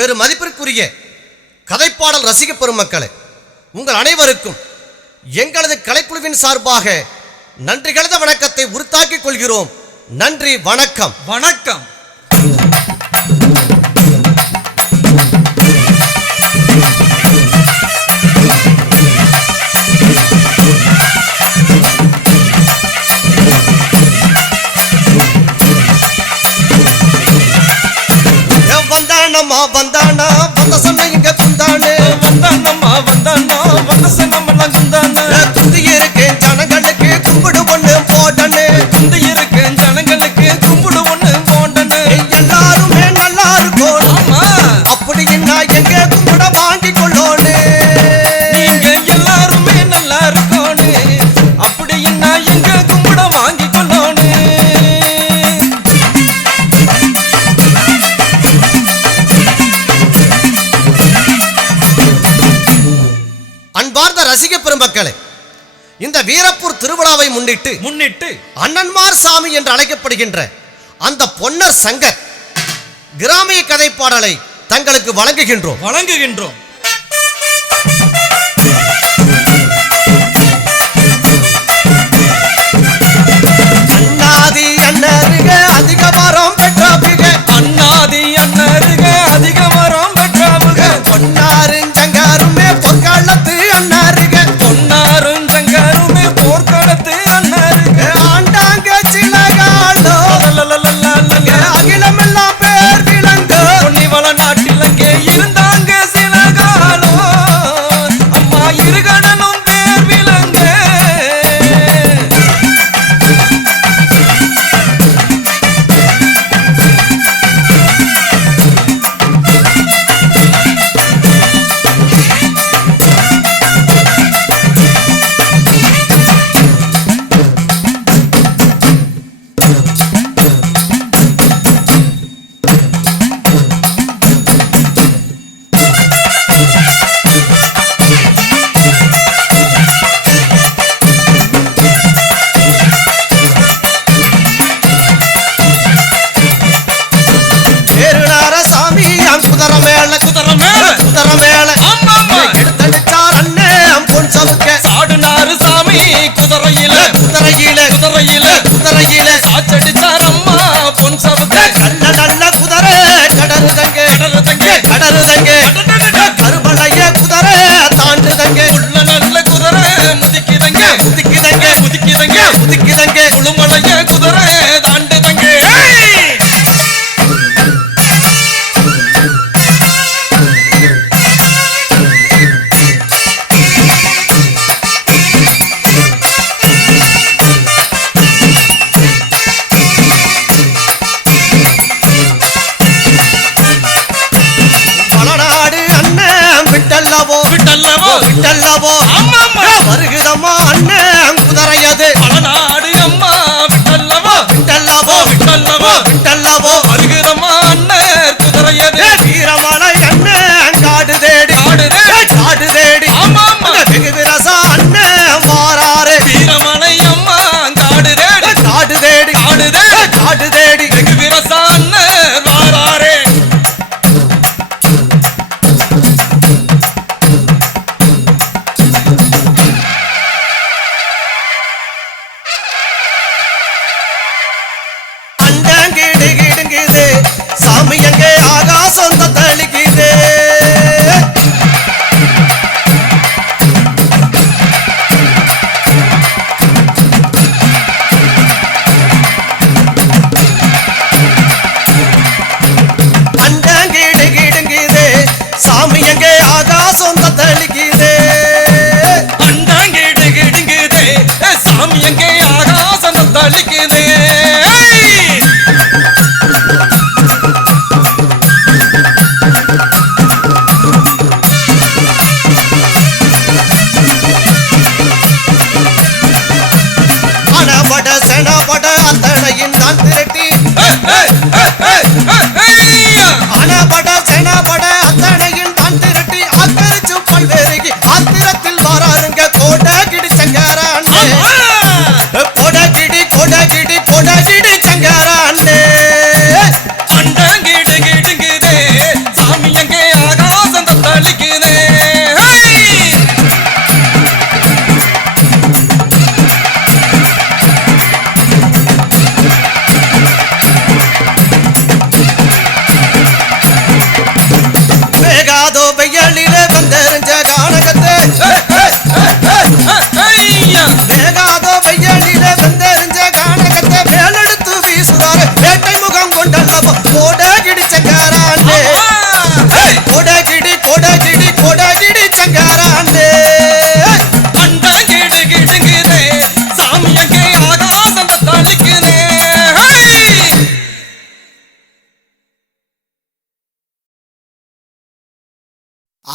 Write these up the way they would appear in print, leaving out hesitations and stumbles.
பெரும் மதிப்பிற்குரிய கதைப்பாடல் ரசிக பெருமக்களே, உங்கள் அனைவருக்கும் எங்களது கலைக்குழுவின் சார்பாக நன்றி கலந்த வணக்கத்தை உரித்தாக்கிக் கொள்கிறோம். நன்றி, வணக்கம். வணக்கம். வந்தானம்மா வந்தானா வந்த சொன்ன இங்க குந்தானே, வந்தானம்மா வந்தானா வந்த சொன்னமெல்லாம் குந்தானே, குந்தி இருக்கேன் ஜனங்களுக்கு கும்பிடு ஒண்ணு போட்டனே, குந்தி இருக்கேன் ஜனங்களுக்கு கும்பிடு ஒண்ணு போட்டனே, எல்லாருமே நல்லா இருக்கும். ஆமா, அப்படி நான் எங்க கும்பிட வாங்கி கொள்ளோனே, நீங்க எல்லாருமே நல்லா இருக்கோனே, அப்படி நான் எங்க கும்பிட வாங்கி கொள்ளோனே. அன்பார்ந்த ரசிக பெருமக்களே, இந்த வீரப்பூர் திருவிழாவை முன்னிட்டு அண்ணன்மார் சாமி என்று அழைக்கப்படுகின்ற அந்த பொன்னர் சங்கர் கிராமிய கதைப்பாடலை தங்களுக்கு வழங்குகின்றோம். அண்ணாதி அண்ணருக அதிக மரம் பெற்றாவுக, அண்ணாதி அண்ணருக அதிக மரம் பெற்றாவுக, பொன்னாரும் சங்காருமே பொற்காலத்து அண்ணருக, பொன்னாரும் சங்காருமே போர்க்களத்து அண்ணருக, ஆண்டாங்க சிலகாலோ அகிலமெல்லாம் பேர் விளங்க, பொன்னிவள நாட்டில் அங்கே இருந்தாங்க சில காலம், அம்மா இருகடனும் பேர் விளங்க. ஏறுனார சாமி குதிரை மேல குதிரை மேல குதிரை மேல ஆமா ஆமா எடுத்தடிச்சார் அண்ணே பொன் சவுக்க, சாடுனாரு சாமி குதிரையில குதிரையில குதிரையில குதிரையில சாச்சடிச்சார் அம்மா பொன் சவுக்க, நல்ல நல்ல குதிரை கடறுதங்க கடலுதங்க கடறுதங்க, கருமலைய குதிரை தாண்டுதங்க, உள்ள நல்ல குதிரை முதிக்குதங்க முதிக்குதங்க முதிக்குதங்க முதிக்குதங்க, முழுமலைய குதிரை தாண்டுதங்க. பலநாடு அண்ணே விட்டல்லவோ விட்டல்லவோ விட்டல்லவோ, ஆமா ஆமா வருகுதம்மா அண்ணே குதிரையது, பலநாடு அம்மா விட்டல்லவோ விட்டல்லவோ விட்டல்லவோ விட்டல்லவோ, வருகிறம்மா அண்ணர் குதிரையது, வீரமலை அண்ணே காடு தேடி காடுதே காடு தேடி, ஆமா ஆமா வெகு விரசா அண்ணே வாராரு, வீரமலை அம்மா காடு தேடி காடு தேடி காடுதே காடு தேடி, வெகு விரசா அண்ணர் வாராரே. அண்டங்கிடுகிடுங்குது சாமி எங்கே ஆகாசம் தத்தளிக்குது, அண்டங்கிடுகிடுங்குது சாமி எங்கே ஆகாசம் தத்தளிக்குது, அண்டாங்கிடு கிடுங்குதே சாமி எங்கே ஆகாசம் தளிக்குதே. அணபட செனபட அத்தனையின் தான் திரட்டி, அணபட செனபட அத்தனையின் தான் திரட்டி, அக்கரிச்சு பல்வேறு ஆத்திரத்தில் வராருங்க கோடகிடி சங்கரான், கொடகிடி கொடகிடி கொடகிடி சங்கரான், அண்டாங்கிடு கிடுங்குதே சாமி எங்கே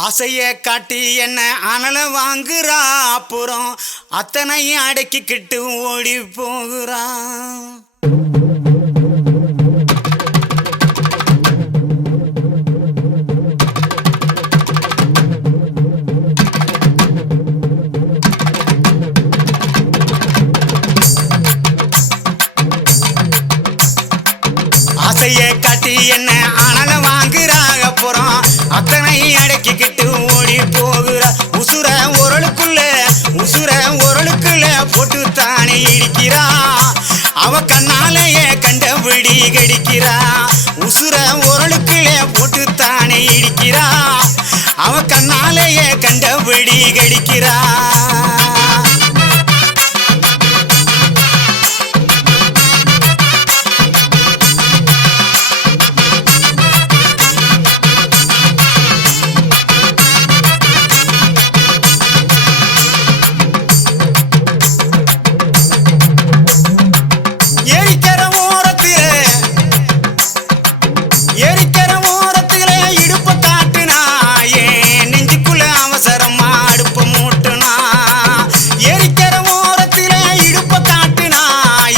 ஆசைய காட்டி என்ன அனல வாங்குறா, அப்புறம் அத்தனையும் அடக்கிக்கிட்டு ஓடி போகிறா. ஆசைய காட்டி என்ன அனல வாங்குறா, அப்புறம் அத்தனை அடக்கிக்கிட்டு ஓடி போகிறா. உசுர உரலுக்குள்ள போட்டு தானே இடிக்கிறா. அவ கண்ணாலேயே கண்டபடி கடிக்கிறா. உசுர உரலுக்குள்ள போட்டு தானே இடிக்கிறா. அவ கண்ணாலேயே கண்டபடி கடிக்கிறா. ஏரிக்கர ஓரத்தில இடுப்ப காட்டுனா, ஏன் நெஞ்சுக்குள்ள அவசரமா அடுப்ப மூட்டுனா. ஏரிக்கர ஓரத்தில இடுப்ப காட்டுனா,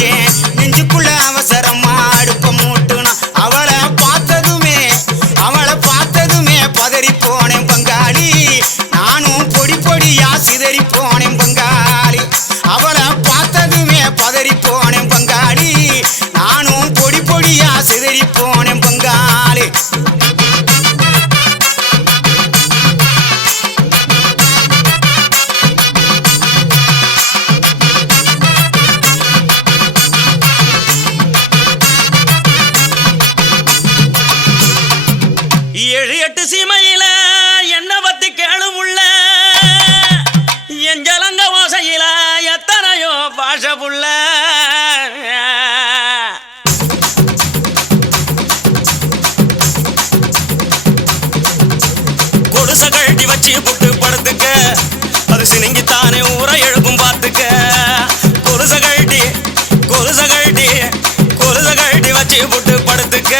ஏன் நெஞ்சுக்குள்ள அவசரமா அடுப்ப மூட்டுனா. அவளை பார்த்ததுமே பதறி போனேன் பங்காளி. நானும் பொடியா சிதறி போனேன் பங்காளி. அவளை பார்த்ததுமே பதறி போனேன் பங்காளி. நானும் பொடியா சிதறி போனேன் பங்காளி. ஏழு எட்டு சீமையில என்ன பத்தி கேளுமுள்ள, எஞ்சலங்க ஓசையில எத்தனையோ பாஷ புள்ள. கொலுச கழட்டி வச்சு புட்டு படுத்துக்க, அது சினிங்கித்தானே ஊரை எழுப்பும் பார்த்துக்க. கொலுச கழட்டி வச்சு புட்டு படுத்துக்க,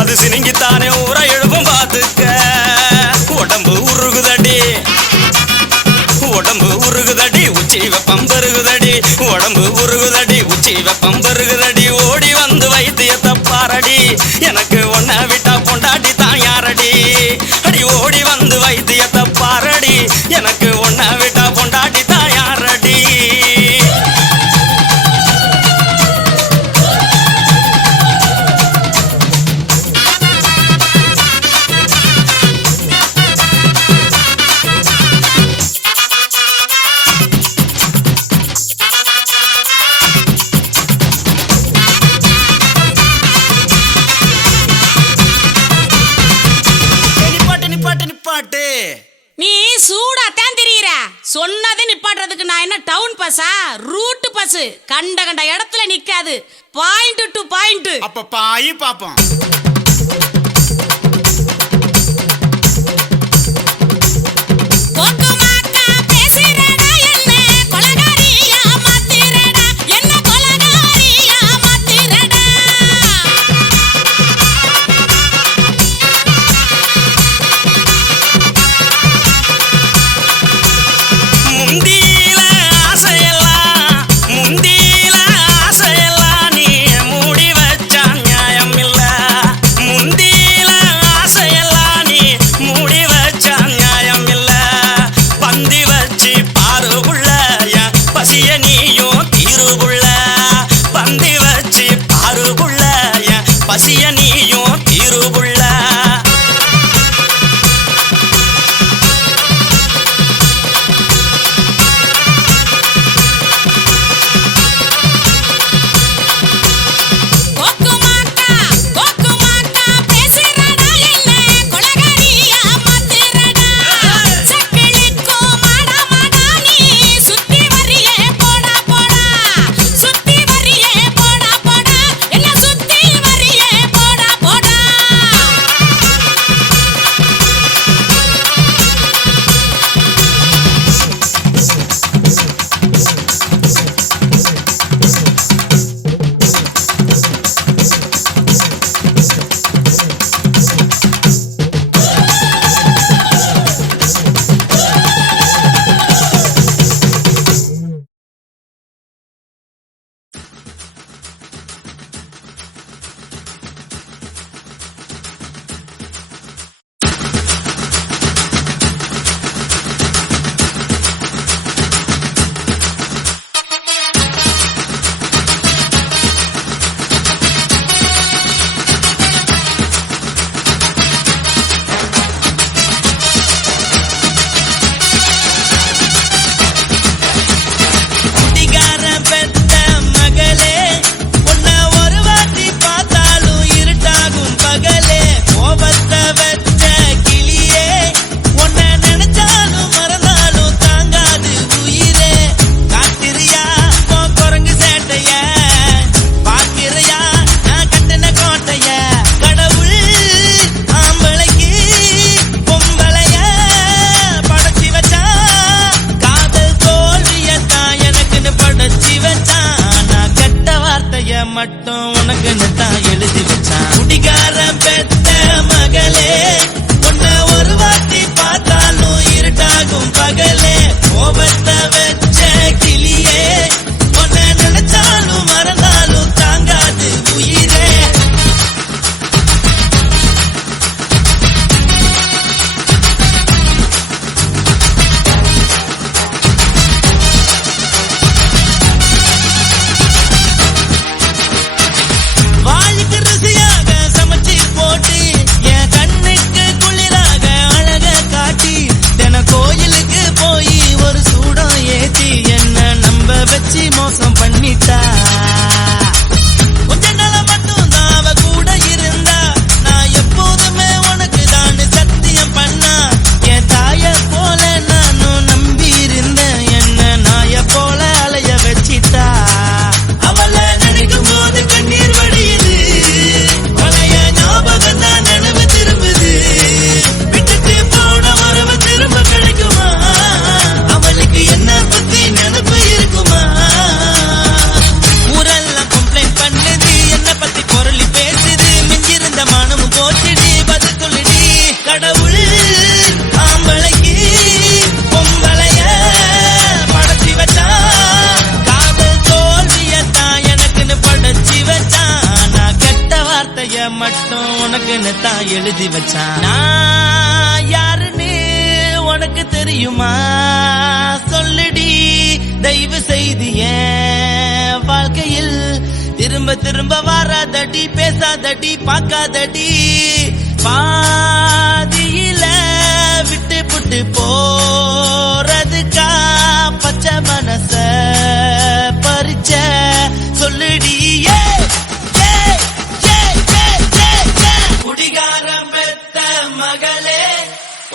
அது சினிங்கித்தானே ஊரை எழுப்பும் பார்த்துக்க. உடம்பு உருகுதடி உச்சி வெப்பம் பெருகுதடி. உடம்பு உருகுதடி உச்சி வெப்பம் பெருகுதடி. ஓடி வந்து வைத்தியத்தை பாரடி, எனக்கு ஒன்ன விட்டா பொண்டாட்டி தான் யாரடி. அடி ஓடி வந்து வைத்தியத்தை பாரடி, எனக்கு ஒன்ன விட்டா பொண்டாட்டி தான் யாரடி. நிப்பாட்டு. நீ சூடாத்தான் திரியிற. சொன்னதை நிப்பாட்டுறதுக்கு நான் என்ன டவுன் பஸ்ஸா? Root bus. கண்ட இடத்துல நிக்காது. Point to point. அப்ப பாய் பாப்போம். பசிய நீயும் தீருபுள்ள. போடா உனக்குன்னு தான் எழுதி வச்சான். குடிகாரன் பெத்த மகளே உன்னை ஒரு வாட்டி பார்த்தாலும் இருட்டாகும் பகலே. கோபத்தை வச்ச கிளியே உன்னை நினைச்சாலும் மறந்தாலும் தாங்காது உயிரே. வாளுக்கு ருசியாக சமைச்சு போட்டு என் கண்ணுக்கு குளிராக அழக காட்டி தின கோயிலுக்கு போய் ஒரு சூடம் ஏத்தி என்ன நம்ப வச்சு மோசம் பண்ணிட்டா. கொஞ்ச நாள மட்டும் தான் அவ கூட இருந்தா நான் எப்போதுமே உனக்கு தான் சத்தியம் பண்ணா. என் தாய போல நானும் நம்பி இருந்தேன் என்ன நாய போல அலைய வச்சிட்டா. அவளை நினைக்கும் போது கண்ணீர் வடியுது பழைய ஞாபகம் தான் நினைவு திரும்புது. விட்டுட்டு போன உறவு திரும்ப கிடைக்குமா அவளுக்கு என்ன பத்தி நினைப்பு இருக்குமா. ஊரெல்லாம் கம்ப்ளைண்ட் பண்ணுது என்ன பத்தி பொருளி பேசுது. மிஞ்சிருந்த மானமும் போச்சுடி பதில் சொல்லுடி. கடவுள் ஆம்பளைக்கு பொம்பளைய படைச்சி வச்சான். காதல் தோல்வியத்தான் எனக்குன்னு படைச்சி வச்சான். நான் கெட்ட வார்த்தைய மட்டும் உனக்குன்னு தான் எழுதி வச்சான். நான் யாருன்னு உனக்கு தெரியுமா சொல்லுடி. தயவு செய்து என் வாழ்க்கையில் திரும்ப திரும்ப வராதடி பேசாதடி பார்க்காதடி. பாதியில விட்டு புட்டு போறதுக்கா பச்சை மனச பறிச்ச சொல்லுடி. குடிகாரம் பெத்த மகளே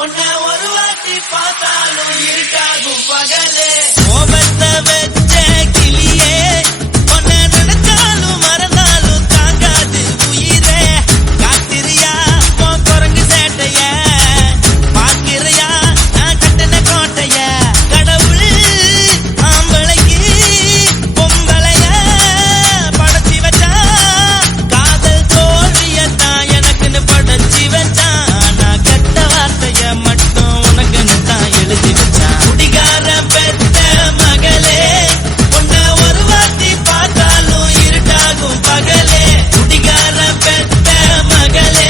உன்னை ஒரு வாட்டி பார்த்தாலும் இருக்காகும் பகலே. கோபத்தை வச்ச கிளியே உன்னை நினைச்சாலும் மறந்தாலும் தாங்காது உயிரே. காத்திரியா உன் குரங்கு சேட்டைய பார்க்கிறையா நான் கட்டின கோட்டைய. கடவுள் ஆம்பளைக்கு பொம்பளைய படைச்சி வச்சான். காதல் தோல்வியத்தான் எனக்குன்னு படைச்சி வச்சான். நான் கெட்ட வார்த்தைய மட்டும் உனக்குன்னு தான் எழுதி வச்சான். குடிகாரன் பெத்த மகளே உன்னை ஒரு வாட்டி பார்த்தாலும் இருட்டாகும் பகலே. குடிகாரன் பெத்த மகளே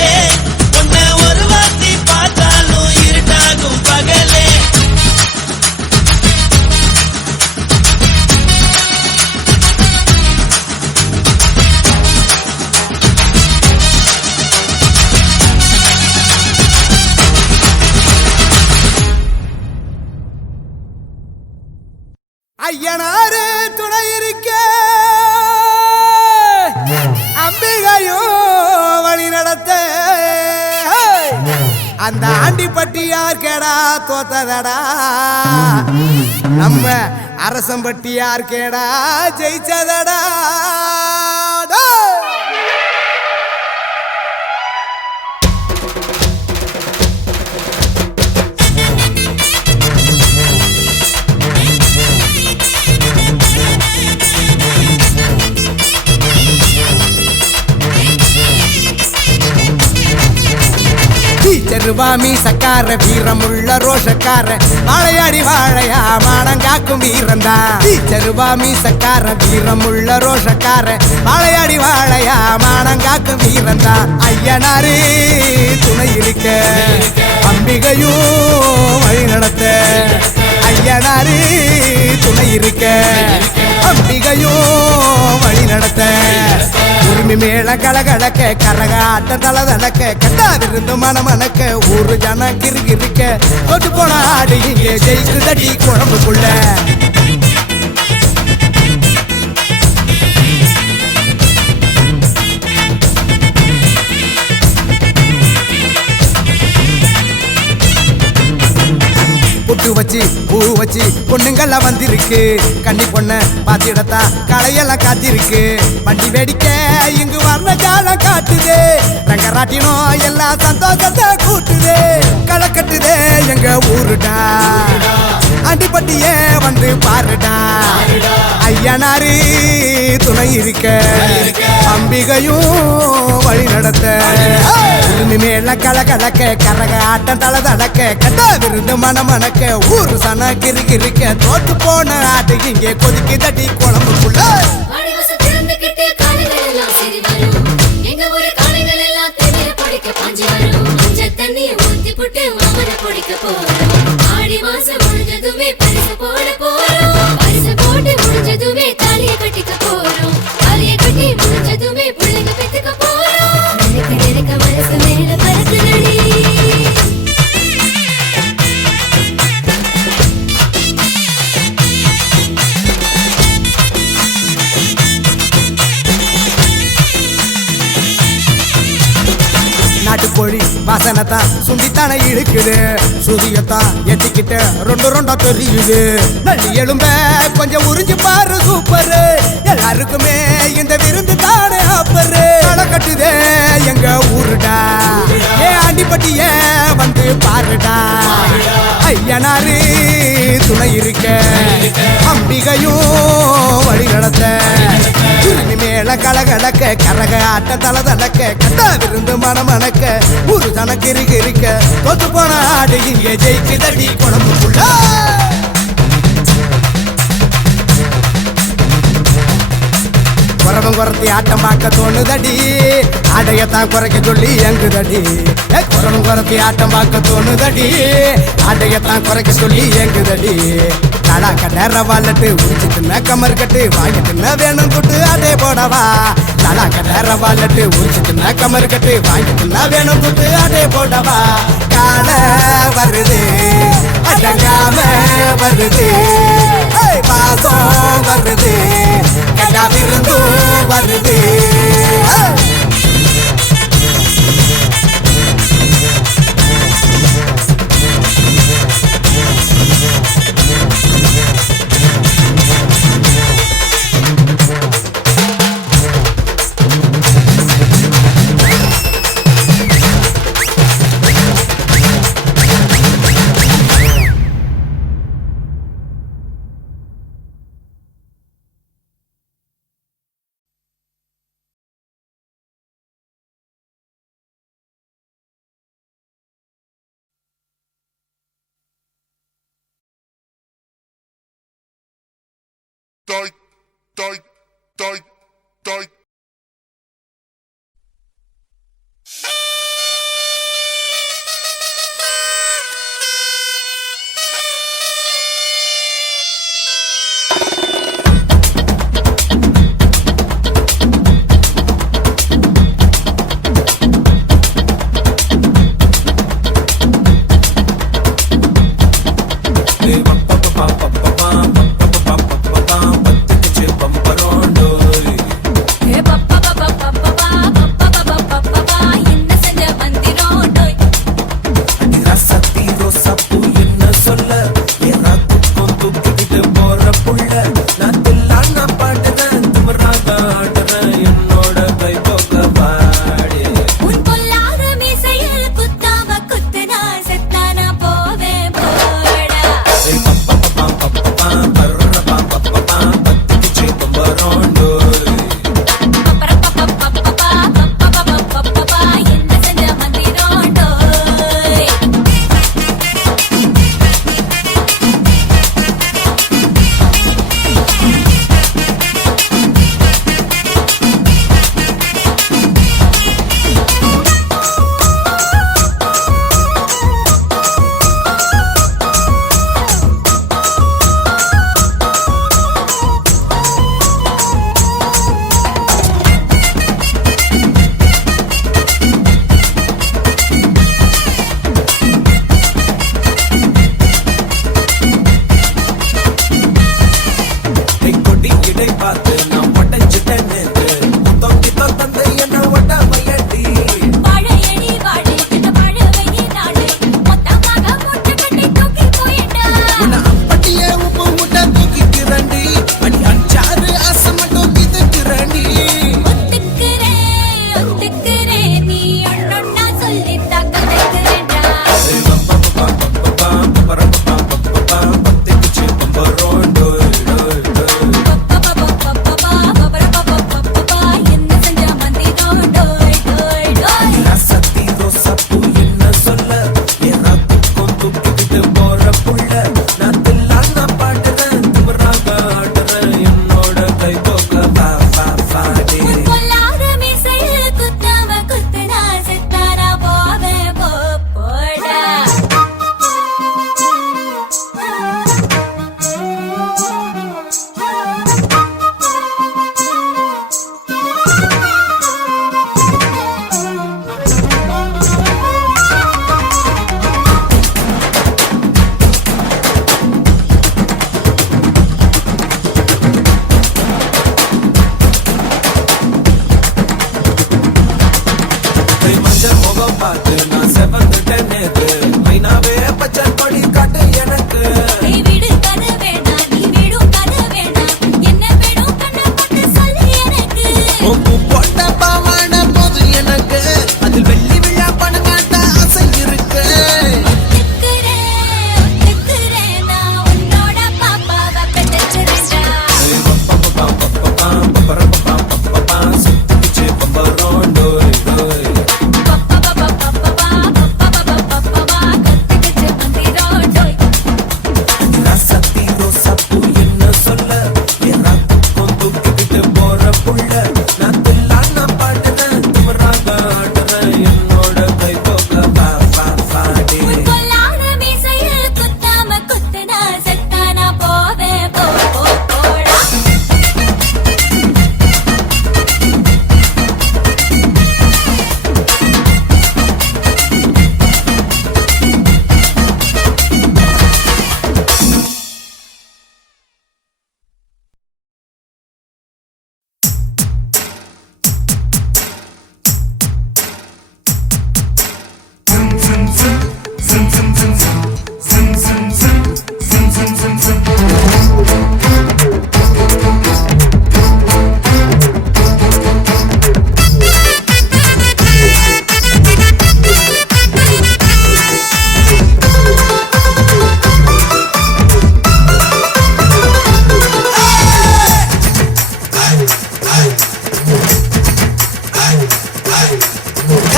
உன்னை ஒரு வாட்டி பார்த்தாலும் இருட்டாகும் பகலே. ஐயனாரு துணை இருக்க அம்பிகையும் வழி நடத்த அந்த ஆண்டிப்பட்டியார் கேடா தோத்ததடா. நம்ம அரசம்பட்டியார் கேடா ஜெயிச்சதடா. செருவாமி சக்கார வீரமுள்ள ரோஷக்கார வாழையாடி வாழையா மானங்காக்கும் வீரந்தா. செருவாமி சக்கார வீரமுள்ள ரோஷக்கார வாழையாடி வாழையா மானங்காக்கும் வீரந்தா. ஐயனாரு துணை இருக்க அம்பிகையும் வழி நடத்த. ஐயனாரு துணை இருக்க அம்பிகையும் வழி நடத்த. உரிமை மேல கலகலக்க கரகாட்ட தளதளக்க கட்டாதிருந்து மனமணக்க ஒரு ஜன கிருக்க கொண்டு போன ஆடு இங்கே ஜெயிக்கு தட்டி குழம்புக்குள்ள. புட்டு வச்சு பூ வச்சு பொண்ணுங்கெல்லாம் வந்திருக்கு. கண்ணி பொண்ண பாத்திடத்தா களையெல்லாம் காத்திருக்கு. வண்டி வேடிக்க இங்கு வர்ற ஜாலம் காட்டுது. ரங்கராட்டினம் எல்லாம் சந்தோஷத்தை கூட்டுது. களை கட்டுதே எங்க ஊருடா. ஆண்டிப்பட்டியே வந்து பாருடா ஐயனாரு துணை இருக்க அம்பிகையும் வழி நடத்த மேல கலகலக்க கரக ஆட்டம் தலை தடக்க கட்ட விருந்து மணமணக்க ஊரு சன கிருக்க தோத்து போன ஆட்டு இங்கே கொதிக்கு தட்டி குழம்புக்குள்ள நாட்டுக்கோழி வாசனைத்தான் சுண்டித்தானே இழுக்குது சுதியத்தான் எத்திக்கிட்டு ரெண்டு ரெண்டா தெரியுது நள்ளி எலும்ப கொஞ்சம் உறிஞ்சு பாரு சூப்பரு எல்லாருக்குமே இந்த விருந்து தானே ஆப்பரு களை கட்டுதே எங்க ஊருடா ஏ ஆண்டிப்பட்டிய வந்து பாருடா ஐயனாரு துணை இருக்க அம்பிகையும் வழி நடத்த மேல கலகலக்க கரக ஆட்ட தலை தடக்க கட்ட விருந்து மணமணக்க ஒரு தனக்கு இருக்க தொத்து போன ஆடு இங்கே ஜெயிக்கு தடி குழம்புக்குள்ள குறவன் குறத்தி ஆட்டம் பார்க்க தோணுதடி ஆடையத்தான் குறைக்க சொல்லி எங்குதடி குறவன் குறத்தி ஆட்டம் பார்க்க தோணுதடி ஆடையத்தான் குறைக்க சொல்லி எங்குதடி தடாக்க நேர வாழட்டு உரிச்சு தின்ன கமர் கட்டு வாங்கி தின்ன வேணும் தொட்டு அதே போடவா தடாக்க நேர வாழட்டு உரிச்சு தின்ன கமர் கட்டு வாங்கி தின்ன வேணும் தொட்டு அதே போடவா கால வருது அடங்காம வருது பாசம் வருது கடா விருந்தும் வருது Doi, doi, doi, doi.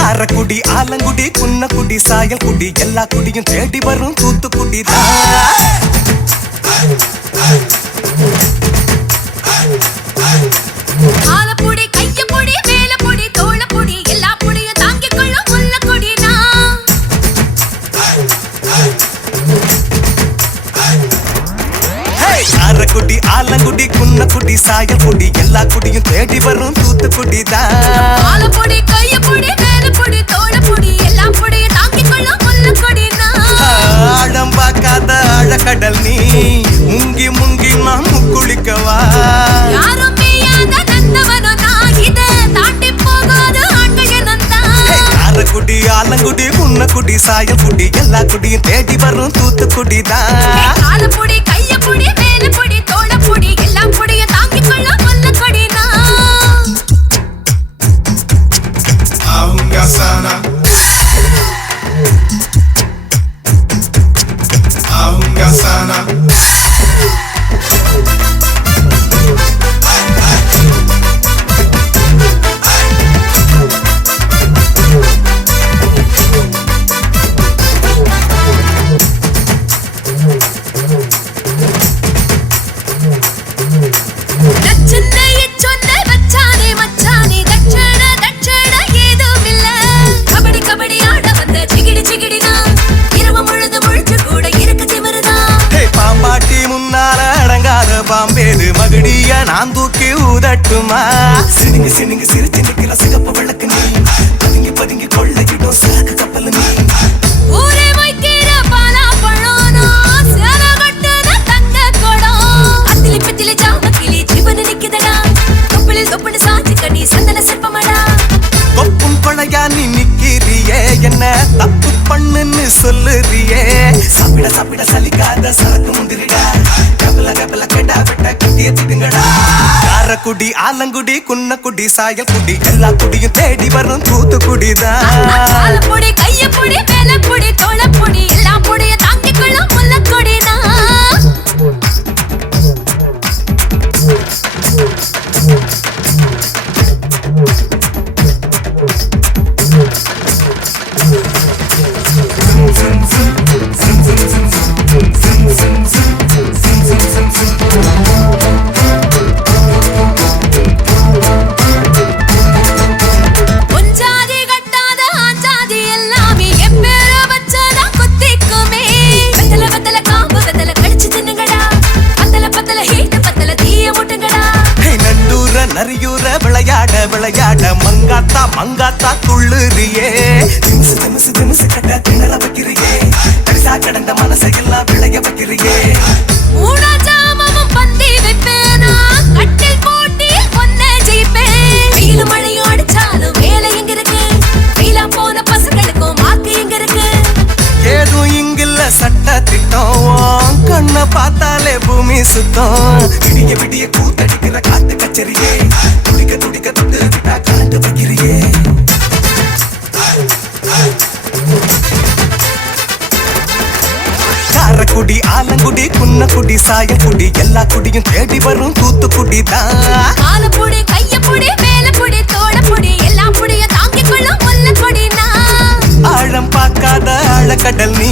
Karaikudi Alangudi Kunnakudi Sayalkudi எல்லா குடியும் தேடி வரும் தூத்துக்குடி தான். ஆலப்புடி கையப்புடி வேலப்புடி தோளப்புடி எல்லா புடியும் தாங்கிக் கொள்ளும் முல்லக்குடினா. காரக்குடி ஆலங்குடி குன்னக்குடி சாயல்குடி எல்லா குடியும் தேடி வரும் தூத்துக்குடி தான். ஆலப்புடி கையப்புடி வேலப்புடி தோளப்புடி எல்லா புடியும் தாங்கிக் கொள்ளும் முல்லக்குடினா. ஆழம் பார்க்காத ஆழக்கடல் நீ முங்கி முங்கி நாம் குளிக்கவா. யாரும் மேயாத நந்தவனோ நான் இத தாண்டி போகாத ஆண்கள் என்னந்தான். காரக்குடி ஆலங்குடி குன்னக்குடி சாயல்குடி எல்லா குடியும் தேடி வரும் தூத்துக்குடி தான். ஆலப்புடி கையப்புடி வேலப்புடி தோளப்புடி எல்லா புடியும் தாங்கிக் கொள்ளும் முல்லக்குடினா. Aunga sana. Aunga sana. பாம்பேது மகடிய நான் தூக்கி ஊதட்டுமா. சினிங்க சினிங்க சிரிச்சு நிக்கிற சிகப்பு விளக்கு நீ பதுங்கி பதுங்கி கொள்ளையிடும் சாக்கு கப்பல் நீ. ஊரே வைக்கிற பாலா பழோனோ சேர கட்டுன தங்க கொடம். அத்திலி பித்திலி ஜாமக்கிலி ஜீவன நிக்குதடா தொப்புளில் தொப்புன்னு சாஞ்சி கண்ணி சந்தன சிற்பமடா. தொப்பும் கொலையா நீ நிக்கிறியே என்ன தப்பு பண்ணுன்னு சொல்லுறியே. சாப்பிட சாப்பிட சலிக்காத சரக்கு முந்திரிடா கபல கபல கெடா வெட்ட கட்டிய திடுங்கடா. காரக்குடி ஆலங்குடி குன்னக்குடி சாயல்குடி எல்லா குடியும் தேடி வரும் தூத்துக்குடிதான். ஆலப்புடி கையப்புடி வேலப்புடி தோளப்புடி எல்லா புடியும் தாங்கிக் கொள்ளும் முல்லக்குடினா. பொஞ்சாதி கட்டாத ஆஞ்சாதி எல்லாமே என் பேர வச்சதா குத்திக்குமே. வெத்தல வெத்தல காம்பு வெத்தல கடிச்சு தின்னுங்கடா பத்தல பத்தல ஹீட்டு பத்தல தீய முட்டுங்கடா. நண்டூர நரியூர விளையாட விளையாட மங்காத்தா மங்காத்தா துள்ளுறியே. திமிசு திமிசு திமிசு கட்ட திணற வைக்கிறியே கரிசா கடந்த மனசையெல்லாம் விளைய வைக்கிறியே. மூணா ஜாமமும் பந்தி வைப்பேனா கட்டில் போட்டியில் பொன்ன ஜெயிப்பேன். வெயிலு மழையும் அடிச்சாலும் வேலை எங்க இருக்கு வெயிலா போன பசங்களுக்கும் மார்க்கு எங்க இருக்கு. ஏதும் இங்கில்ல சட்ட திட்டம் கண்ண பார்த்தாலே பூமி சுத்தம். விடிய விடிய கூத்தடிக்கிற காத்து கச்சரியே துடிக்க துடிக்க துட்டு விட்டா கலந்து வைக்கிறியே. காரக்குடி ஆலங்குடி குன்னக்குடி சாயல்குடி எல்லா குடியும் தேடி வரும் தூத்துக்குடி தான். ஆலப்புடி கையப்புடி வேலப்புடி தோளப்புடி எல்லா புடியும் தாங்கிக் கொள்ளும் முல்லக்குடினா. ஆழம் பார்க்காத ஆழக்கடல் நீ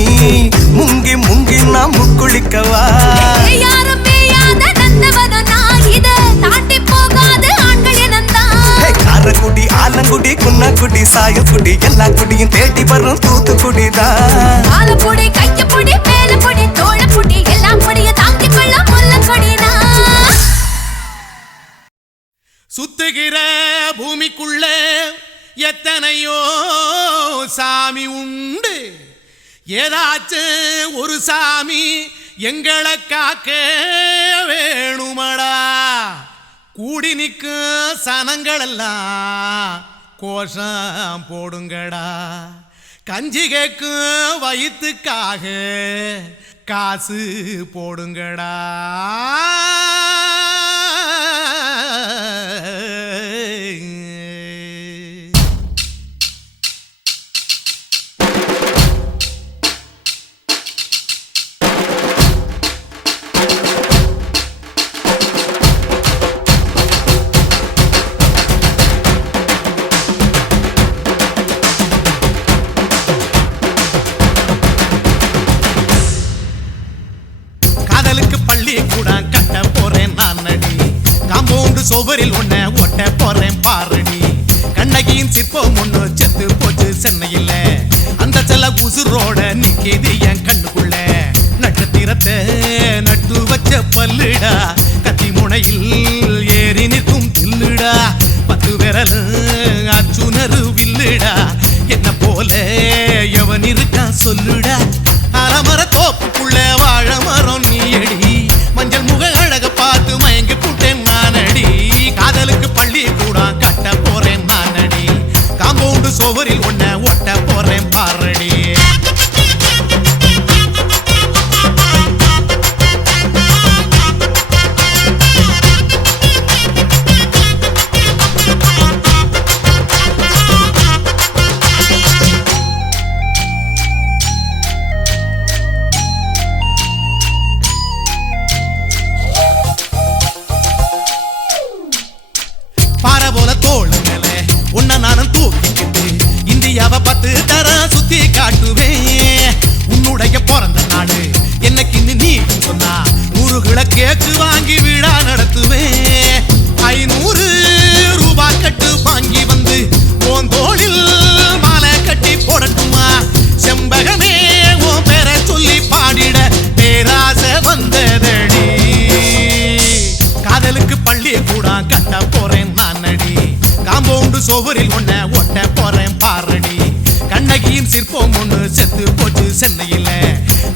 முங்கி முங்கி நாம் குளிக்கவா. யாரும் மேயாத நந்தவனோ நான் இத தாண்டி போகாத ஆண்கள் என்னந்தான். காரக்குடி ஆலங்குடி குன்னக்குடி சாயல்குடி எல்லா குடியும் தேடி வரும் தூத்துக்குடி தான். ஆலப்புடி கையப்புடி வேலப்புடி தோளப்புடி எல்லா புடியும் தாங்கிக் கொள்ளும் முல்லக்குடினா. சுத்துகிற பூமிக்குள்ள எத்தனையோ சாமி உண்டு. ஏதாச்சும் ஒரு சாமி எங்களை காக்க வேணுமடா. கூடி நிற்கும் சனங்களெல்லாம் கோஷம் போடுங்கடா. கஞ்சி கேக்கும் வயிற்றுக்காக காசு போடுங்கடா. சுவரில் ஒன்ன ஒட்ட போறேன் பாருடி. கண்ணகியின் சிற்பம் ஒண்ணு செத்து போச்சு சென்னையில, அந்த செல்ல உசுரோட நிக்கிது என் கண்ணுக்குள்ள. நட்சத்திரத்தை நட்டு வச்ச பல்லுடா, கத்தி முனையில் ஏறி நிற்கும் தில்லுடா. 10 விரல் அச்சுணரு வில்லுடா, என்ன போல எவன் இருக்கா சொல்லுடா. அலமர தோப்புக்குள்ள வாழ மரம் நீயடி, மஞ்சள் முக அழக பார்த்து மயங்கி புட்டேன் நானடி. காதலுக்கு பள்ளி கூட கட்ட போறேன் நானடி, காம்பவுண்டு சுவரில் ஒன்ன ஒட்ட போறேன் பாரடி. பாறை போல தோளு மேல உன்ன நானும் தூக்கிக்கிட்டு இந்தியாவை 10 தரம் சுத்தி காட்டுவேன். உன்னுடைய பிறந்த நாடு என்னைக்கு நீ சொன்னா 100 கிலோ கேக்கு வாங்கி விழா நடத்துவேன். 500 ரூபாய் கட்டு வாங்கி வந்து உன் தோளில் மாலை கட்டி போடட்டுமா? செம்பகமே உன் பேரை சொல்லி பாடிட பேராசை வந்ததடி. காதலுக்கு பள்ளி கூட கட்ட போறேன் நானடி, காம்பவுண்டு சுவரில் ஒன்ன ஒட்ட போறேன் பாரடி. கண்ணகியின் சிற்பம் ஒண்ணு செத்து போச்சு சென்னையில,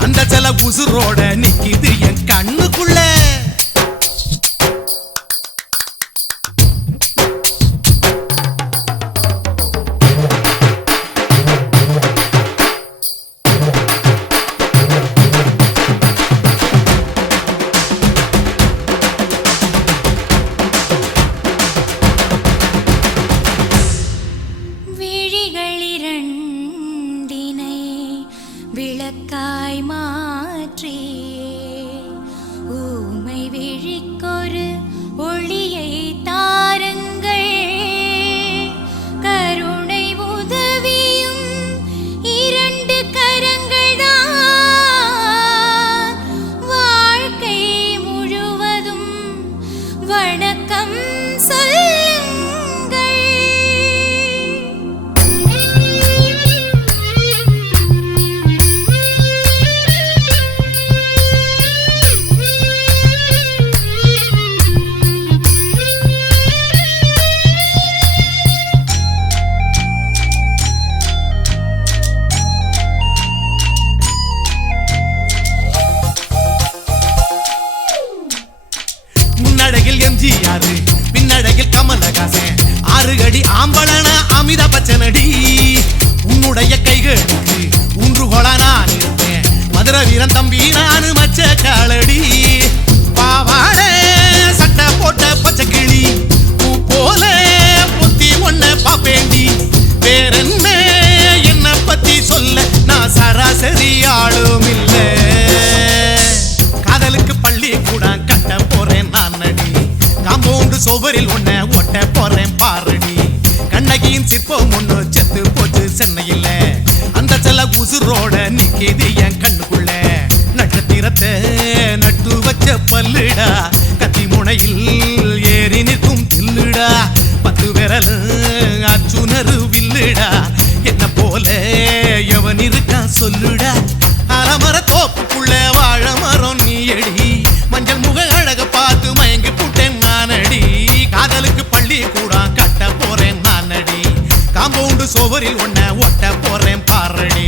அந்த செல உசுரோட நிக்கிது என் கண்ணுக்குள்ள. விளக்காய் மாற்றி ஊமை விழிக்கொரு ஒளியை தாருங்கள். கருணை உதவியும் 2 கரங்கள் தான், வாழ்க்கை முழுவதும் வணக்கம் சொல்லுங்கள். முன்னழகில் எம்ஜிஆர், பின்னழகில் கமலஹாசன், 6 அடி ஆம்பளன அமிதாப் பச்சனடி. உன்னுடைய கைகளுக்கு ஊன்றுகோலா நான் இருப்பேன், மதுரை வீரன் தம்பி நானு மச்ச காலடி. பாவாட சட்டை போட்ட பச்சை கிளி பூ போல பொத்தி ஒன்ன பாப்பேண்டி. வேறென்ன என்ன பத்தி சொல்ல, நான் சராசரி ஆளும் இல்ல. காதலுக்கு பள்ளி கூட கட்ட போறேன் நானடி, காம்பவுண்டு சுவரில் ஒன்ன ஒட்ட போறேன் பாரடி. கண்ணகியின் சிற்பம் ஒண்ணு செத்து போச்சு சென்னையில, அந்த செல்ல உசுரோட நிக்கிது என் கண்ணுக்குள்ள. நட்சத்திரத்தை நட்டு வச்ச பல்லுடா, கத்தி முனையில் ஏறி நிற்கும் தில்லுடா. 10 விரல் அச்சுணரு வில்லுடா, என்ன போல எவன் இருக்கா சொல்லுடா. அலமர தோப்புக்குள்ள வாழ மரம் நீயடி, மஞ்சள் முக அழக பார்த்து மயங்கி புட்டேன் நானடி. காதலுக்கு பள்ளி கூட கட்ட போறேன் நானடி, காம்பவுண்டு சுவரில் ஒன்ன ஒட்ட போறேன் பாரடி.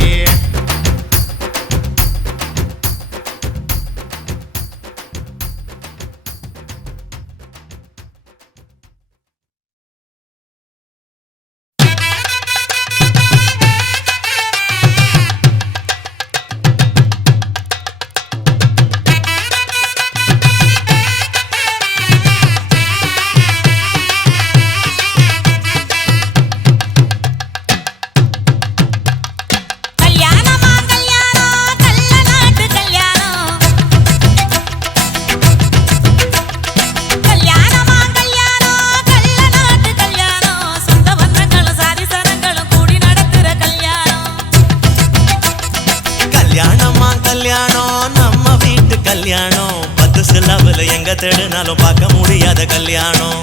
கல்யாணம் 10 சிலவுல எங்க தேடினாலும் பார்க்க முடியாத கல்யாணம்.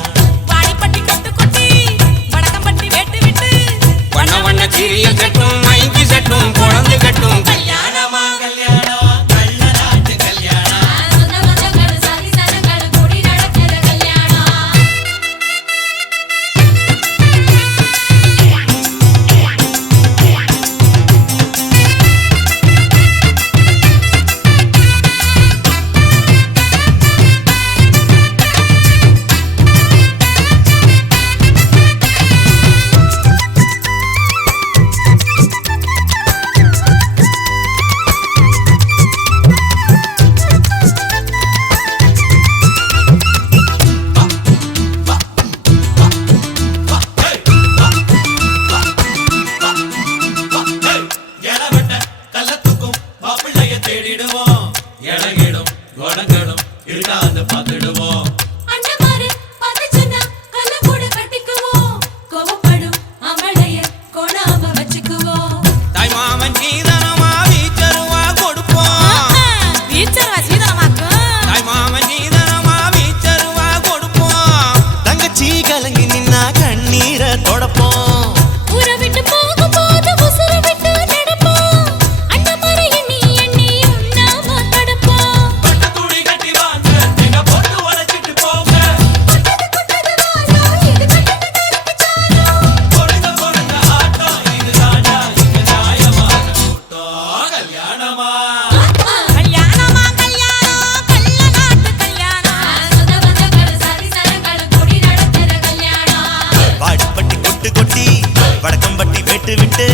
வடக்கம்பட்டி வெட்டு விட்டு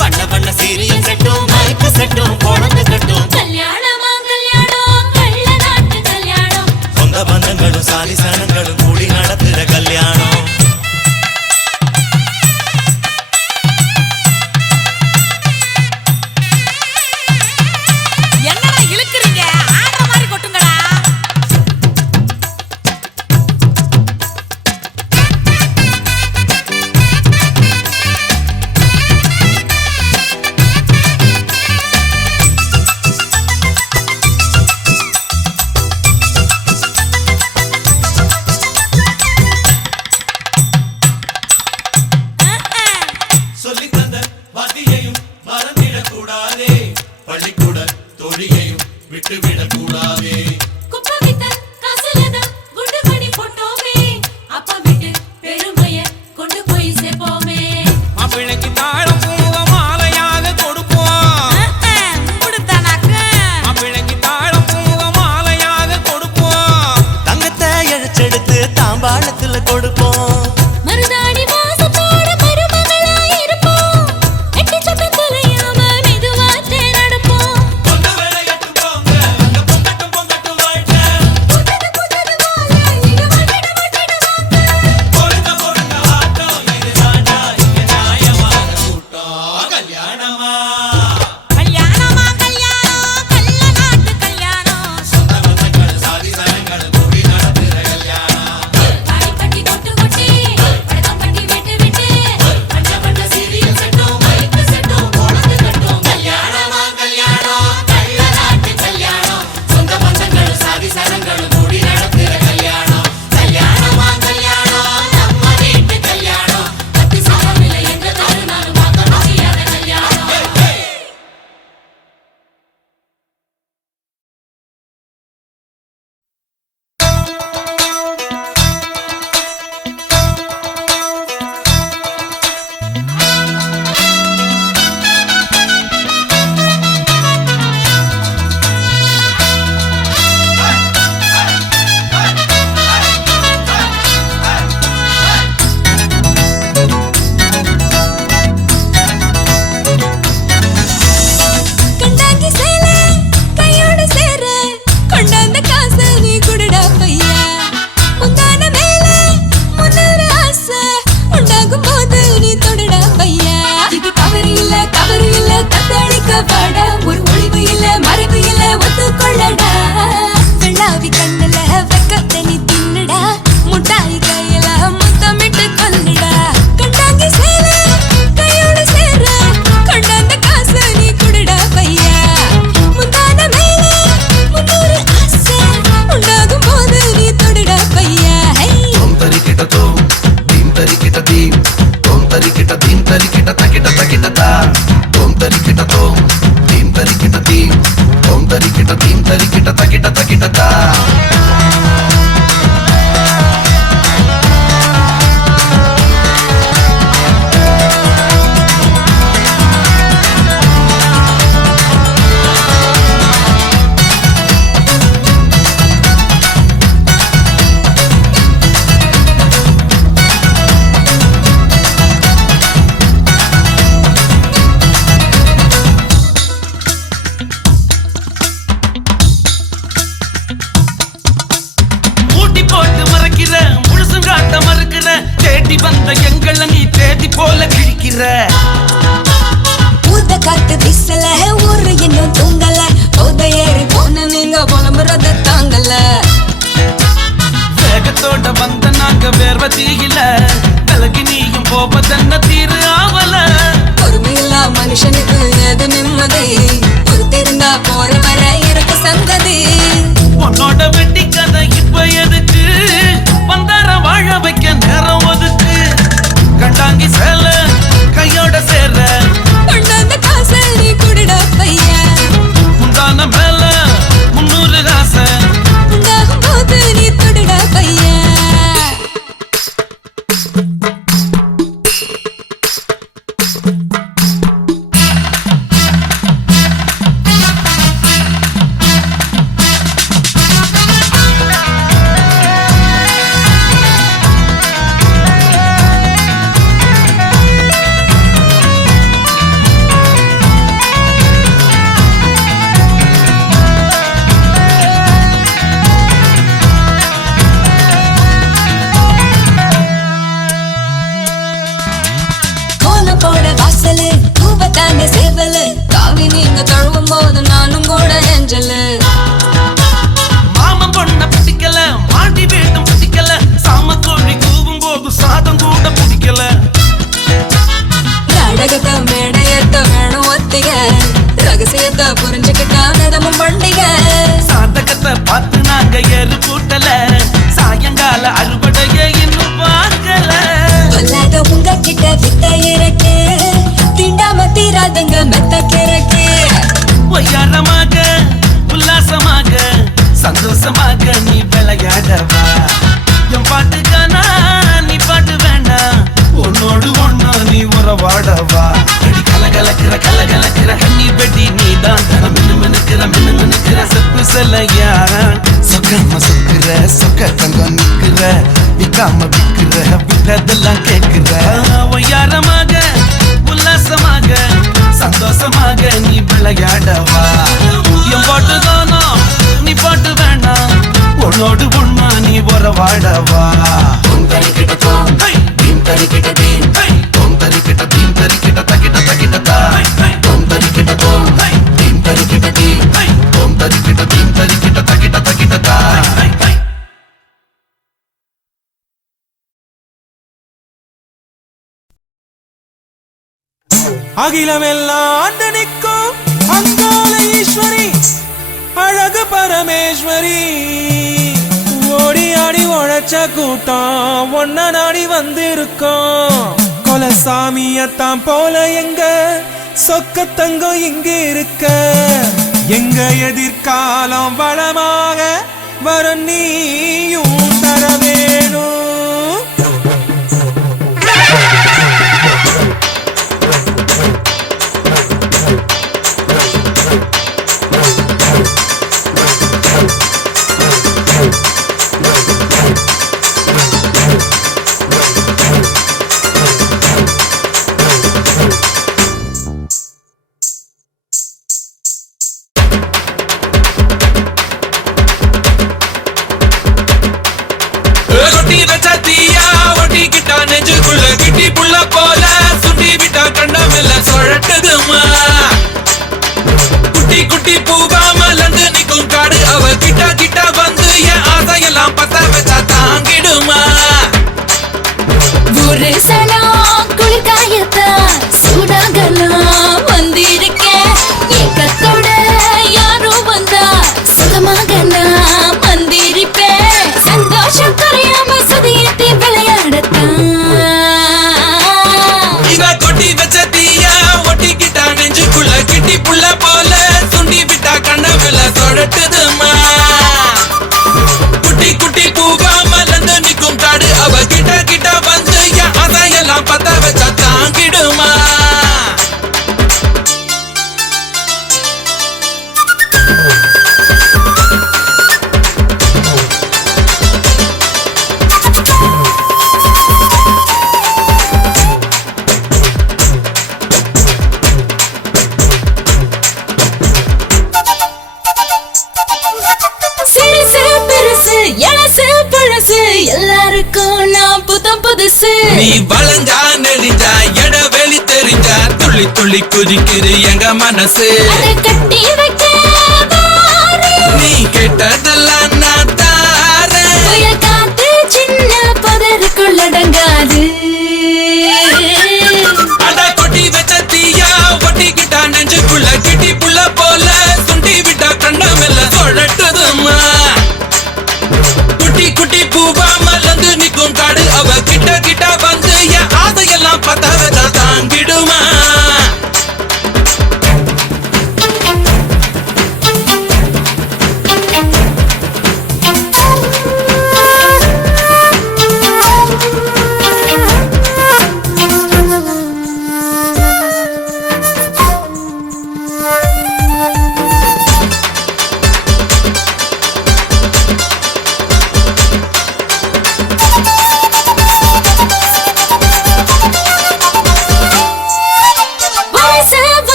பண்ண பண்ண சீரியல் செட்டும் மைக்கு செட்டும் குழந்தை கட்டும் கல்யாணமா கல்யாணம் கள்ள நாட்டு கல்யாணம் சொந்த பந்தங்களும் சாதி சனங்களும் கூடி நடத்துற கல்யாணம் என்னடா இழுக்குறீங்க ஆடுற மாதிரி கொட்டுங்கடா சொல்லித் தந்த வாத்தியையும் மறந்திடக்கூடாதே பள்ளிக்கூட தோழியையும் விட்டுவிடக்கூடாதே குப்பை வித்த காசுலதான் குண்டு மணி போட்டோமே அப்பா விட்டு பெருமைய கொண்டு போய் சேர்ப்போமே மாப்பிள்ளைக்கு தாழம் பூவ மாலையாக கொடுப்போம் கொடுத்தானாக்கு மாப்பிள்ளைக்கு தாழம் பூவ மாலையாக கொடுப்போம் தங்கத்தை இழைச்செடுத்து தாம்பாளத்துல கொடுப்போம் மருதாணி வாசத்தோட மருமகளா இருப்போம் எட்டு சத்தம் தொலையாம மெதுவாத்தே நடப்போம் கொண்ட வேலையட்டு போங்க அங்க பொங்கட்டும் பொங்கட்டும் வாழ்க்கை புத்தது வாழ இது வட்டிட பொருங்க பொருங்க ஆட்டம் இது தாண்டா இங்க நியாயமான கூட்டம் கல்யாணமா கல்யாணமா கல்யாணம் கள்ள நாட்டு கல்யாணம் சொந்த பந்தங்கள் சாதி சனங்கள் கூடி நடத்துற கல்யாணம் பாடி பட்டி கொட்டு கொட்டி படக்கம் பட்டி விட்டு விட்டு பண்ண பண்ண சீரியல் செட்டும் மைக்கு செட்டும் குழந்தை கட்டும் கல்யாணமா கல்யாணம் கள்ள நாட்டு கல்யாணம் சொந்த பந்தங்களும் சாதி சனங்களும் கூடி நடத்துற கல்யாணம் கல்யாணமா கல்யாணம் நம்ம வீட்டு கல்யாணம் அத்தி சாமில எந்த தருணாலும் பார்க்க முடியாத கல்யாணம் கண்டாங்கி சேல கையோட சேர கொண்டாந்த காசு நீ குடுடா பையா முந்தான மேல முன்னூறு ஆசை உண்டாகும் போது நீ தொடடா பையா இது கவரு இல்ல தத்தளிக்க பாடா ஒரு ஒளிவு இல்ல மறைவு இல்ல ஒத்துக்கொள்ளடா வெள்ளாவி கண்ணுல வெக்கத்தை நீ தின்னுடா முட்டாய் கையில முத்தமிட்டு கொல்லுடா கண்டாங்கி சேல கையோட சேர கொண்டாந்த காசு நீ குடுடா பையா முந்தான மேல முன்னூறு ஆசை உண்டாகும் போது நீ தொடடா பையா high Tom tarikita tom, dim tarikita dim. Tom tarikita dim tarikita takita takita ta. Tom tarikita tom, dim tarikita dim. Tom tarikita dim tarikita takita takita ta. ஊஞ்சலு பூவத்தானே சேவலு காவி நீங்க தழுவும் போது நானும் கூட ஏஞ்சலு மாமன் பொண்ண பிடிக்கல மாட்டி வீட்டும் பிடிக்கல சாம கோழி கூவும் போது சாதம் கூட பிடிக்கல நாடகத்தை மேடையத்த வேணும் ஒத்திக ரகசியத்தை புரிஞ்சுக்கிட்டா நடமும் பண்டிகை சாதகத்தை பார்த்து நாங்க ஏறு கூட்டல சாயங்கால அறுவடைய இன்னும் பார்க்கல சொல்லாத உங்ககிட்ட வித்த இருக்கு தீண்டாம தீராதுங்க மெத்த கிறக்கு ஒய்யாரமாக உல்லாசமாக சந்தோஷமாக நீ விளையாடவா என் பாட்டுக்கானா நீ பாட்டு வேண்டாம் உன்னோடு ஒன்னா நீ உறவாடவா அடி கலகலக்கிற கலகலக்கிற கண்ணி பெட்டி நீ தான் மினுக்கிற செப்பு செல்லையாரா சொக்கம்மா சொக்குற சொக்க தங்கம் நிக்கிற விக்காம விக்கிற விட்டதெல்லாம் கேட்கிற ஒய்யாரமாக உல்லாசமாக சந்தோஷமாக நீ விளையாடவா என் பாட்டு தானா நீ பாட்டு வேண்டாம் உன்னோடு உண்மா நீ உறவாடவா அகிலமெல்லாம் ஆண்டு நிற்கும் அங்காள ஈஸ்வரி அழகு பரமேஸ்வரி ஓடி ஆடி உழைச்ச கூட்டம் ஒன்ன நாடி வந்திருக்கோம் கொலசாமியத்தான் போல எங்க சொக்க தங்கம் இங்க இருக்க எங்க எதிர்காலம் வளமாக வர நீயும் தர வேணும் குட்டி குட்டி பூவா மலர்ந்து நிக்கும் காடு அவ கிட்ட கிட்ட வந்து என் ஆசையெல்லாம் பத்த வச்சா தாங்கிடுமா ஒரு சலம் குளிக்காயத்தா சூடாகலாம் வந்திருக்கேன் ஏக்கத்தோட யாரும் வந்தா சுகமாக நான் வந்திருப்பேன் சந்தோஷம் குறையாம சுதியத்தை விளையாடத்தான் இவ கொட்டி வச்ச தீயா ஒட்டிக்கிட்டா நெஞ்சுக்குள்ள கிட்டி புள்ள போல சுண்டி விட்டா கண்ணவில சொடட்டுதுமா குட்டி குட்டி பூவா மலர்ந்து நிக்கும் காடு அவ கிட்ட கிட்ட வந்து என் ஆசையெல்லாம் பத்த வச்சா தாங்கிடுமா எல்லாருக்கும் நான் புத்தம் புதுசு நீ வளைஞ்சா நெளிஞ்சா எட வெளி தெரிஞ்சா துள்ளி துள்ளி குதிக்குது எங்க மனசு அதை கட்டி வைக்க நீ கேட்டதெல்லாம் நான் தாரேன் புயல் காத்து சின்ன புதருக்குள்ளடங்காது அட கொட்டி வச்ச தீயா ஒட்டிக்கிட்டா நெஞ்சுக்குள்ள கிட்டி புள்ள போல சுண்டி விட்டா கண்ணமெல்ல சொழட்டுதுமா குட்டி குட்டி பூவா மலர்ந்து நிக்கும் காடு அவ கிட்ட கிட்ட வந்து என் ஆசையெல்லாம் பத்த வச்சா தாங்கிடுமா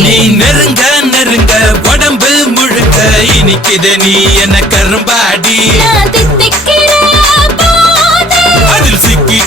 நீ நெருங்க நெருங்க உடம்பு முழுக்க இனிக்குது நீ என்ன கரும்பாடி அதில் சிக்கி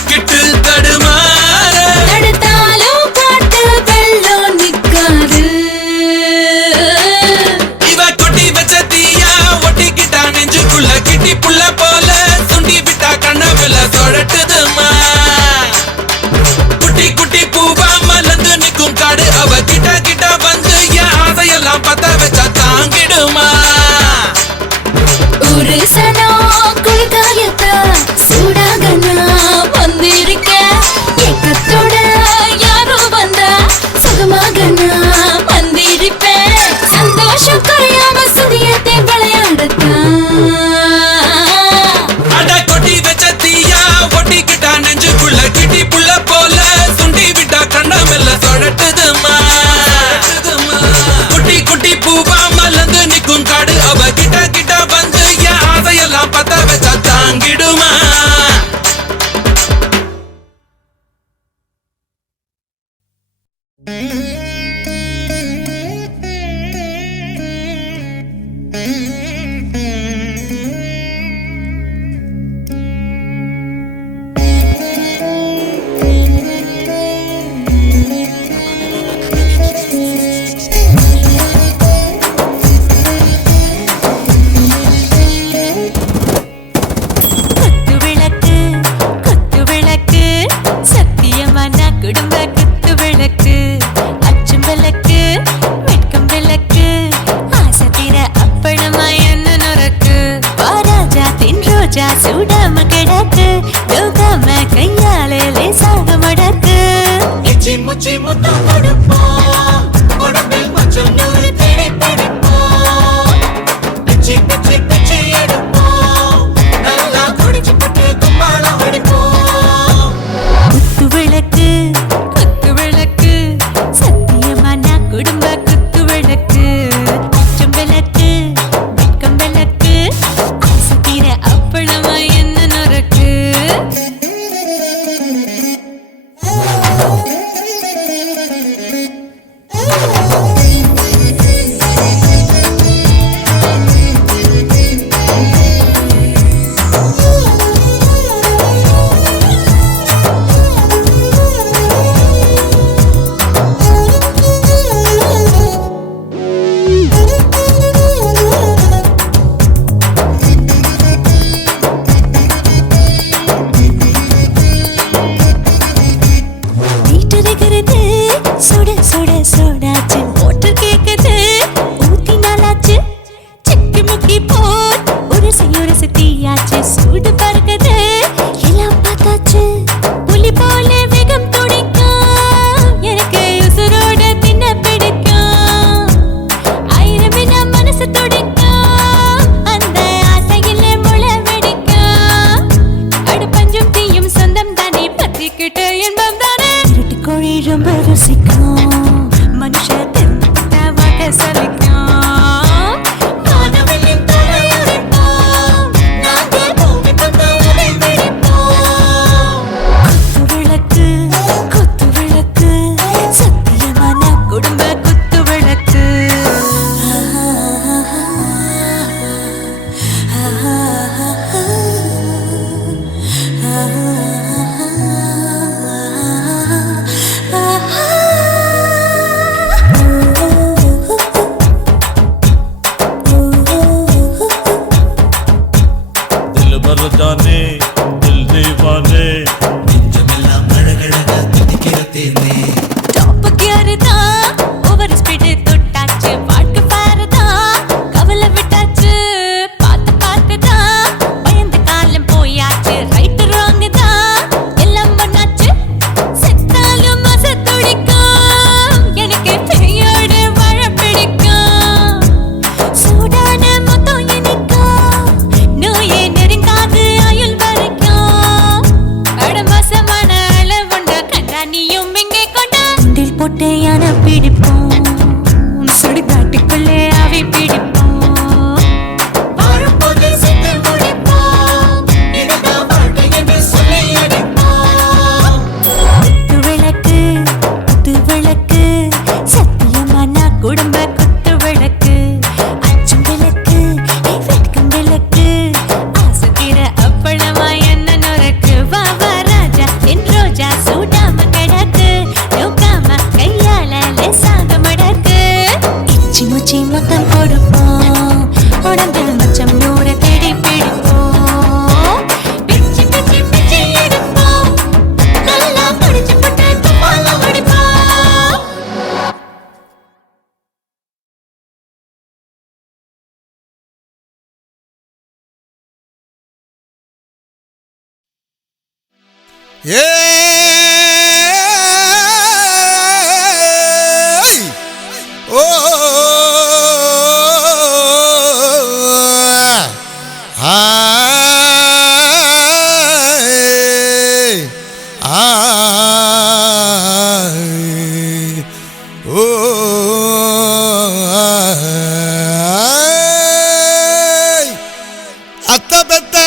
அத்த பெத்த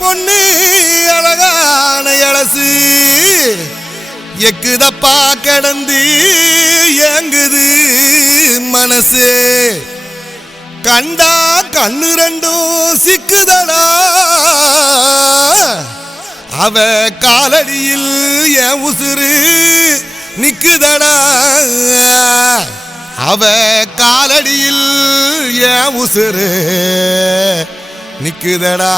பொண்ணு அழகான இளசு எக்குதப்பா கடந்து ஏங்குது மனசு கண்டா கண்ணு ரெண்டும் சிக்குதடா அவ காலடியில் என் உசுறு நிக்குதடா அவ காலடியில் என் உசுறு நிக்குதடா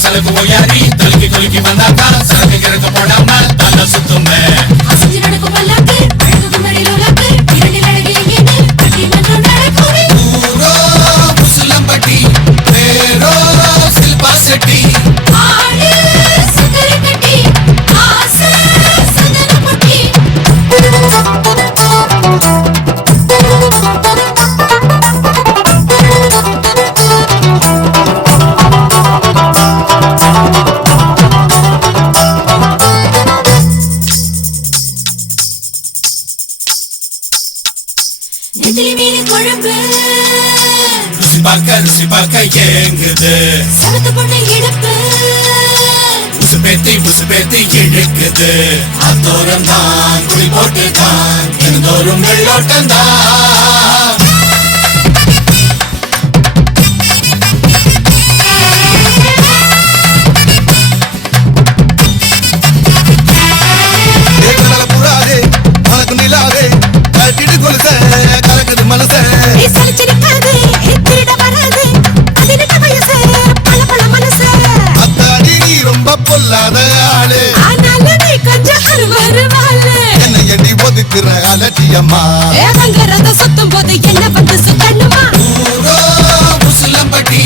சலக்கு ஓயாரி தலுக்கி கொலுக்கி வந்தாக்கா சலக்கு கிழக்கு போடாம தலை சுத்துமே அசைஞ்சு நடக்கும் பல்லாக்கு அழகு குமரில் உலக்கு இரண்டில் அழகில் ஏது கட்டி மன்றம் நடக்குமே ஊரோ முசுலம்பட்டி பேரோ சில்பா செட்டி ஆடு சுக்கரை கட்டி ஆசை சந்தன பொட்டி நெத்திலி மீன் குழம்பு ருசி பார்க்க ஏங்குது சகத்து பொண்ணு இடுப்பு உசுப்பேத்தி இழுக்குது அத்தோரம் தான் குடி போட்டு தான் தினந்தோறும் வெள்ளோட்டம் தான் புறாதே மனக்கு நிலாதே கட்டிட்டு கொலுச கலக்குது மனச சலிச்சிருக்காது திருட வராது பதினெட்டு வயசு பல பல மனசு அத்தாடி நீ ரொம்ப பொல்லாத ஆளு ஆனாலும் நீ கொஞ்சம் அருவருவாளு என்னை எடி ஒதுக்குற அலட்டியம்மா ஏவங்கிறத சுத்தும் போது என்ன வந்து சுத்தணுமா ஊரோ முசுலம்பட்டி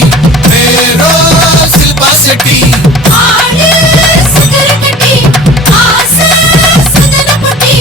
பேரோ சில்பா செட்டி ஆடு சுக்கரை கட்டி ஆசை சந்தன பொட்டி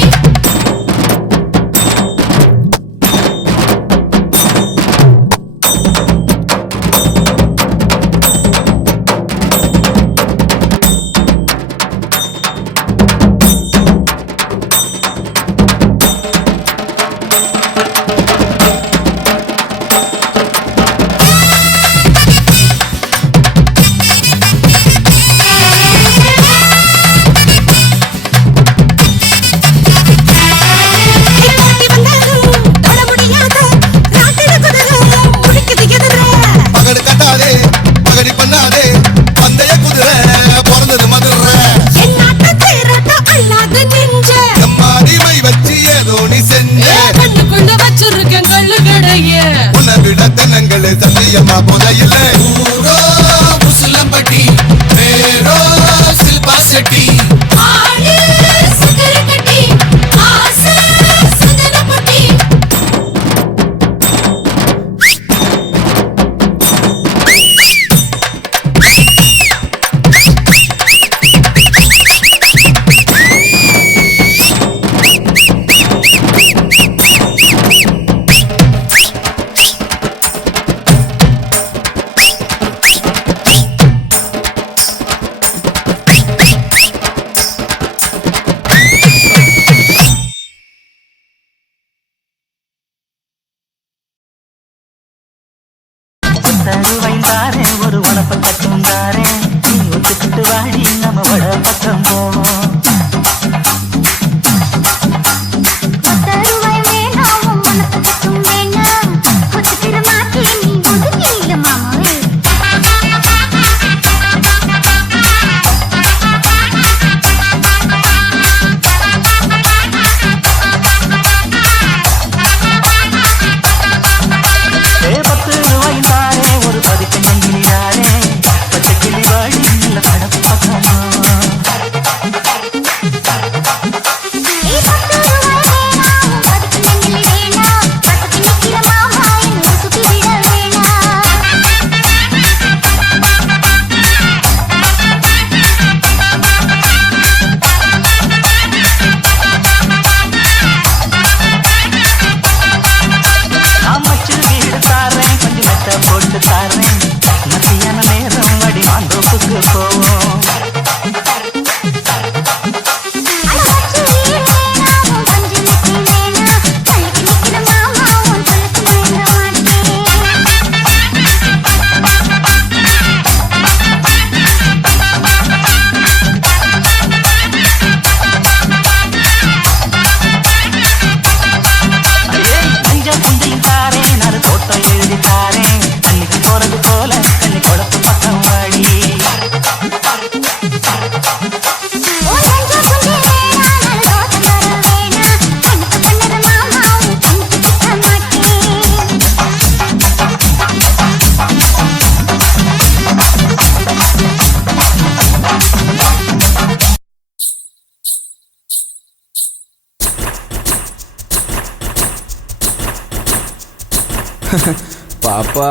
பாப்பா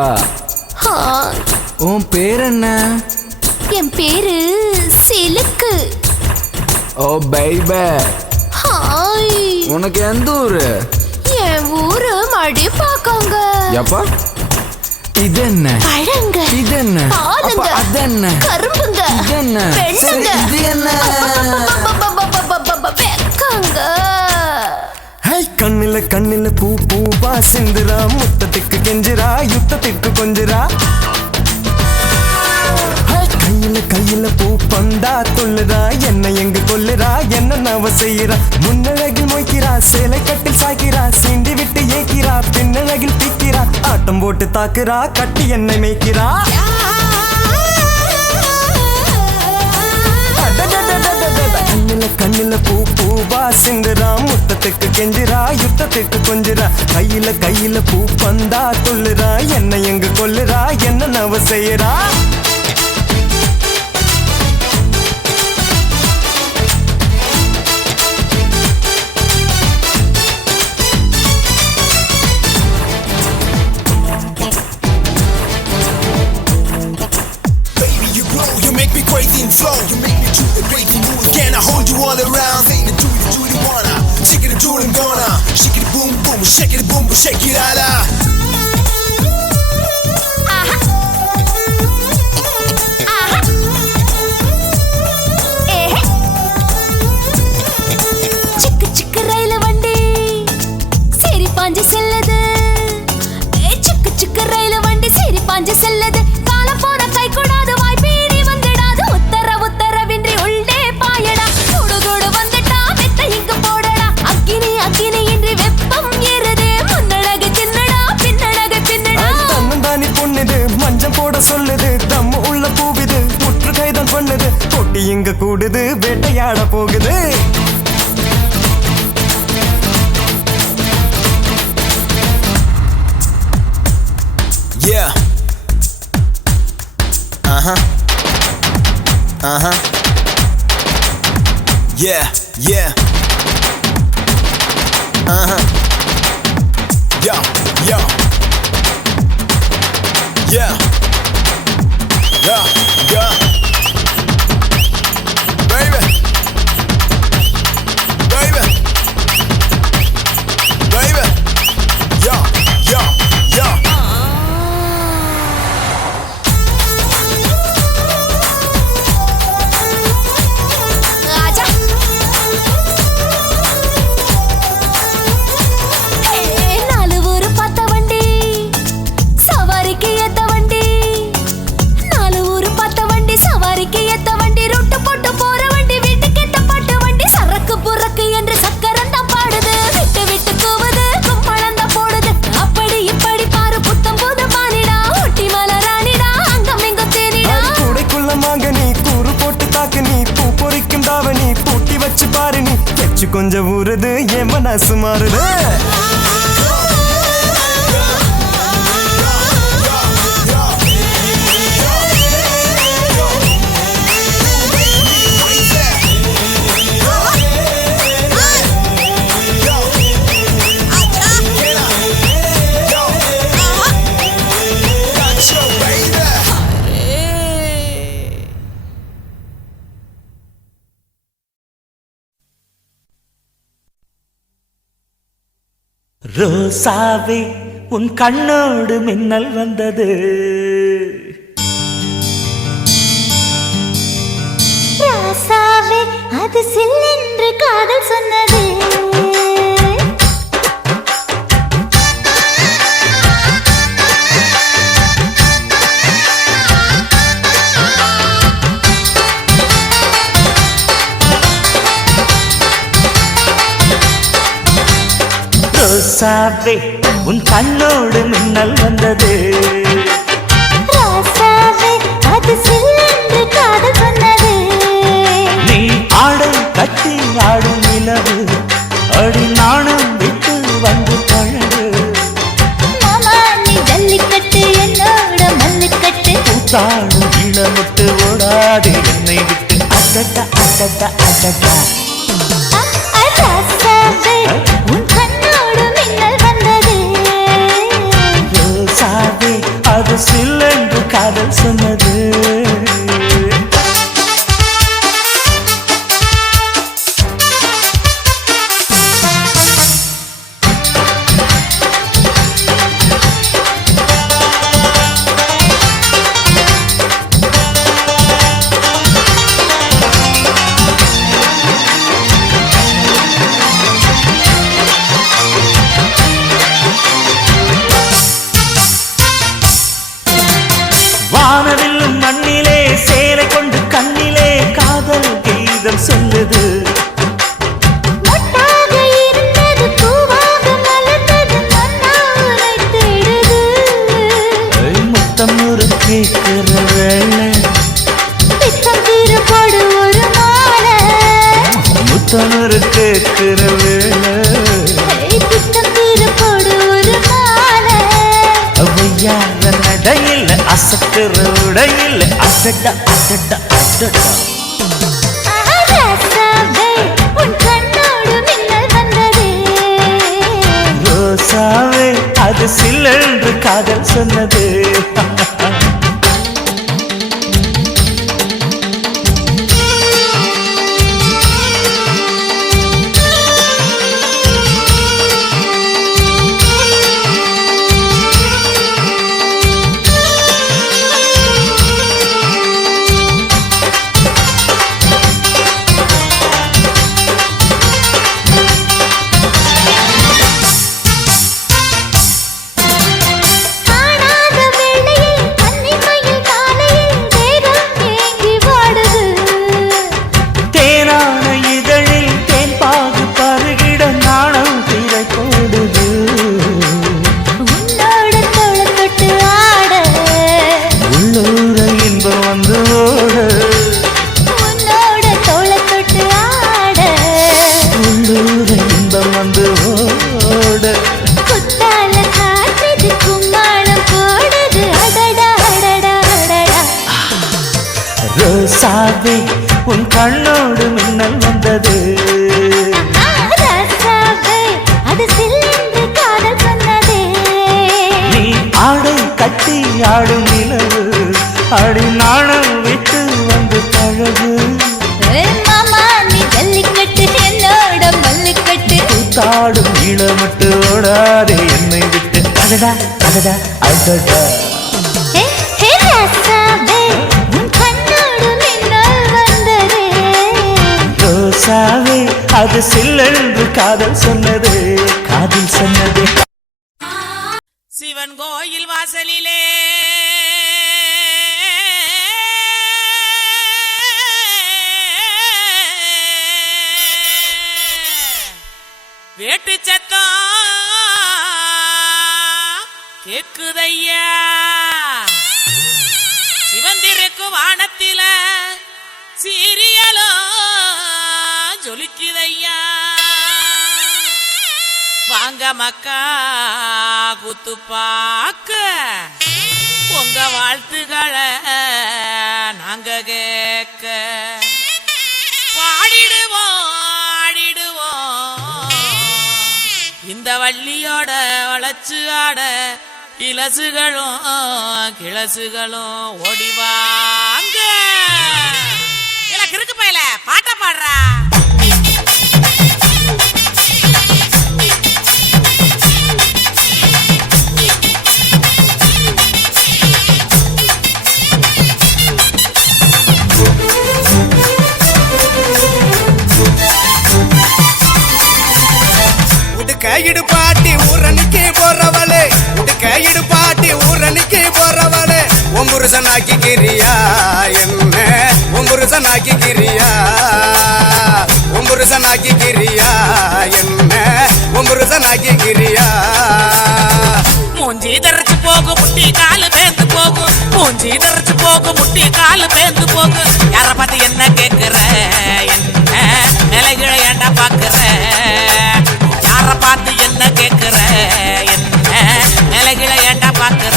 ஹாய். உன் பேர் என்ன? என் பேரு சிலுக்கு. ஓ பைபே. ஹாய். உனக்கு எந்த ஊரு? என் ஊரு மடிப்பாக்கங்க. எப்பா இது என்ன? பழங்க. இது என்ன? பாலுங்க. அது என்ன? கரும்புங்க. இது என்ன? பெண்ணுங்க. இது என்ன? வெக்கங்க. கண்ணில கண்ணில பூ பூவா சிந்துரா, முத்தத்துக்கு கெஞ்சுரா, யுத்தத்துக்கு கொஞ்சுரா. கையில கையில பூ பந்தா கொள்ளுறா, என்ன எங்க கொல்லுறா, என்ன நவ செய்யறா. முன்னழகில் மொய்க்கிறா, சேலை கட்டில் சாய்க்கிறா, சீண்டி விட்டு ஏக்கிறா, பின்னழகில் தீக்கிறா, ஆட்டம் போட்டு தாக்குறா, கட்டி என்னை மேய்க்கிறா. கண்ணில கண்ணில பூ பூவா சிந்துரா, முத்தத்துக்கு கெஞ்சுரா, யுத்தத்துக்கு கொஞ்சுரா. கையில கையில பூ பந்தா கொள்ளுறா, என்ன எங்க கொல்லுறா, என்ன நவ செய்யறா. Crazy and flow, you make me do the crazy moves. Can I hold you all around? Say the do you wanna? Shake it, do it, gonna. Shake it, boom, boom, shake it, boom, shake it, ala. சிக்கு சிக்கு ரயில வண்டி சரி பாஞ்சு செல்லது. சிக்கு சிக்கு ரயில வண்டி சரி பாஞ்சு செல்லது. காலம் போன கை கூடாது, வாய்ப்பீடி வந்துடாது. உத்தரவின்றி உள்ளே பாயடா. சுடு சுடு வந்துட்டா மெத்த இங்கு போடடா. அக்கினி அக்கினி இன்றி வெப்பம் ஏறுதே. முன்னழகு சின்னடா, பின்னழகு பின்னடா. தன்னந்தானி பொண்ணுது, மஞ்சம் போட சொல்லுது, தம்மு உள்ள போகுது, முற்று கைதான் பண்ணுது, கொட்டி இங்க கூடுது, வேட்டையாட போகுது. Yeah. Yeah, yeah. Yo, yo. Yeah. Yeah, yeah. Baby. Baby. Baby. Yo, yo, yo. ராஜா. நாலு ஊரு பார்த்த வண்டி, சவாரிக்கு ஏத்த வண்டி. நாலு ஊரு பார்த்த வண்டி, சவாரிக்கு ஏத்த வண்டி. ரொட்டு போட்டு போற வண்டி, வீட்டுக்கு ஏத்த பாட்டு வண்டி. சரக்கு புறக்கு என்று சக்கரம் தான் பாடுது. விட்டு விட்டு கூவுது, கும்பளம் தான் போடுது. அப்படி இப்படி பாரு புத்தம் புது பானிடா. ஒட்டி மலராணிடா, அங்கம் எங்கும் தேனிடா. கூடைக்குள்ள மாங்க நீ, கூறு போட்டு தாக்கு நீ, பூ பொறிக்கும் தாவணி, பூட்டி வச்சு பாரு நீ. வச்சு கொஞ்சம் ஊறுது, என் மனசு மாறுது. ரோசாவே உன் கண்ணோடு மின்னல் வந்தது. ராசாவே அது சில்லென்று காதல் சொன்னது. ரோசாவே உன் கண்ணோடு மின்னல் வந்தது. ராசாவே அது சில்லென்று காதல் சொன்னது. நீ ஆடை கட்டி ஆடும் நிலவு, அடி நாணம் விட்டு வந்து பழகு. மாமா நீ ஜல்லிக்கட்டு என்னோட மல்லுக்கட்டு. கூத்தாடும் இளமுட்டு ஓடாது என்னை விட்டு. அடடா அடடா அடடா. ராசாவே உன் கண்ணோடு மின்னல் வந்தது. அடடா அடடா அடடா ரோசாவே அது சில்லென்று காதல் சொன்னது ரோசாவே உன் கண்ணோடு மின்னல் வந்தது நீ ஆடை கட்டி ஆடும் நிலவு அடி நாணம் விட்டு வந்து பழகு கூத்தாடும் இளமட்டு ஓடாதே என்னை விட்டு அடடா அடடா அடடா ரோசாவே அது சில்லென்று காதல் சொன்னது காதல் சொன்னது சிவன் கோயில் வாசலிலே வேட்டு சத்தம் கேக்குதையா சிவந்திருக்கும் வானத்தில சீரியலோ ஜொலிக்குதையா வாங்க மக்கா குத்து பாக்க உங்க வாழ்த்துக்களை நாங்க கேட்க பாடிடுவோம் ஆடிடுவோம் இந்த வள்ளியோட வளச்சு ஆட இலசுகளும் கிளசுகளும் ஓடிவாங்க கிறுக்கு பையல பாட்ட பாடுறா கையிடு பாட்டி ஊரணிக்கு போறவளே கையிடு பாட்டி ஊரணிக்கு போறவளே ஒம்புருசனாக்கிக்கிறியா என்ன ஒம்புருசனாக்கிக்கிறியா ஒம்புருசனாக்கிக்கிறியா என்ன ஒம்புருசனாக்கிக்கிறியா மூஞ்சி தரைச்சு போகும் முட்டி காலு பேந்து போகும் மூஞ்சி தரைச்சு போகும் முட்டி காலு பேந்து போகும் யார பார்த்து என்ன கேட்கிற என்ன நிலைகளை ஏண்டா பாக்குற யார பார்த்து என்ன கேட்கிற என்ன நிலைகளை ஏண்டா பாக்குற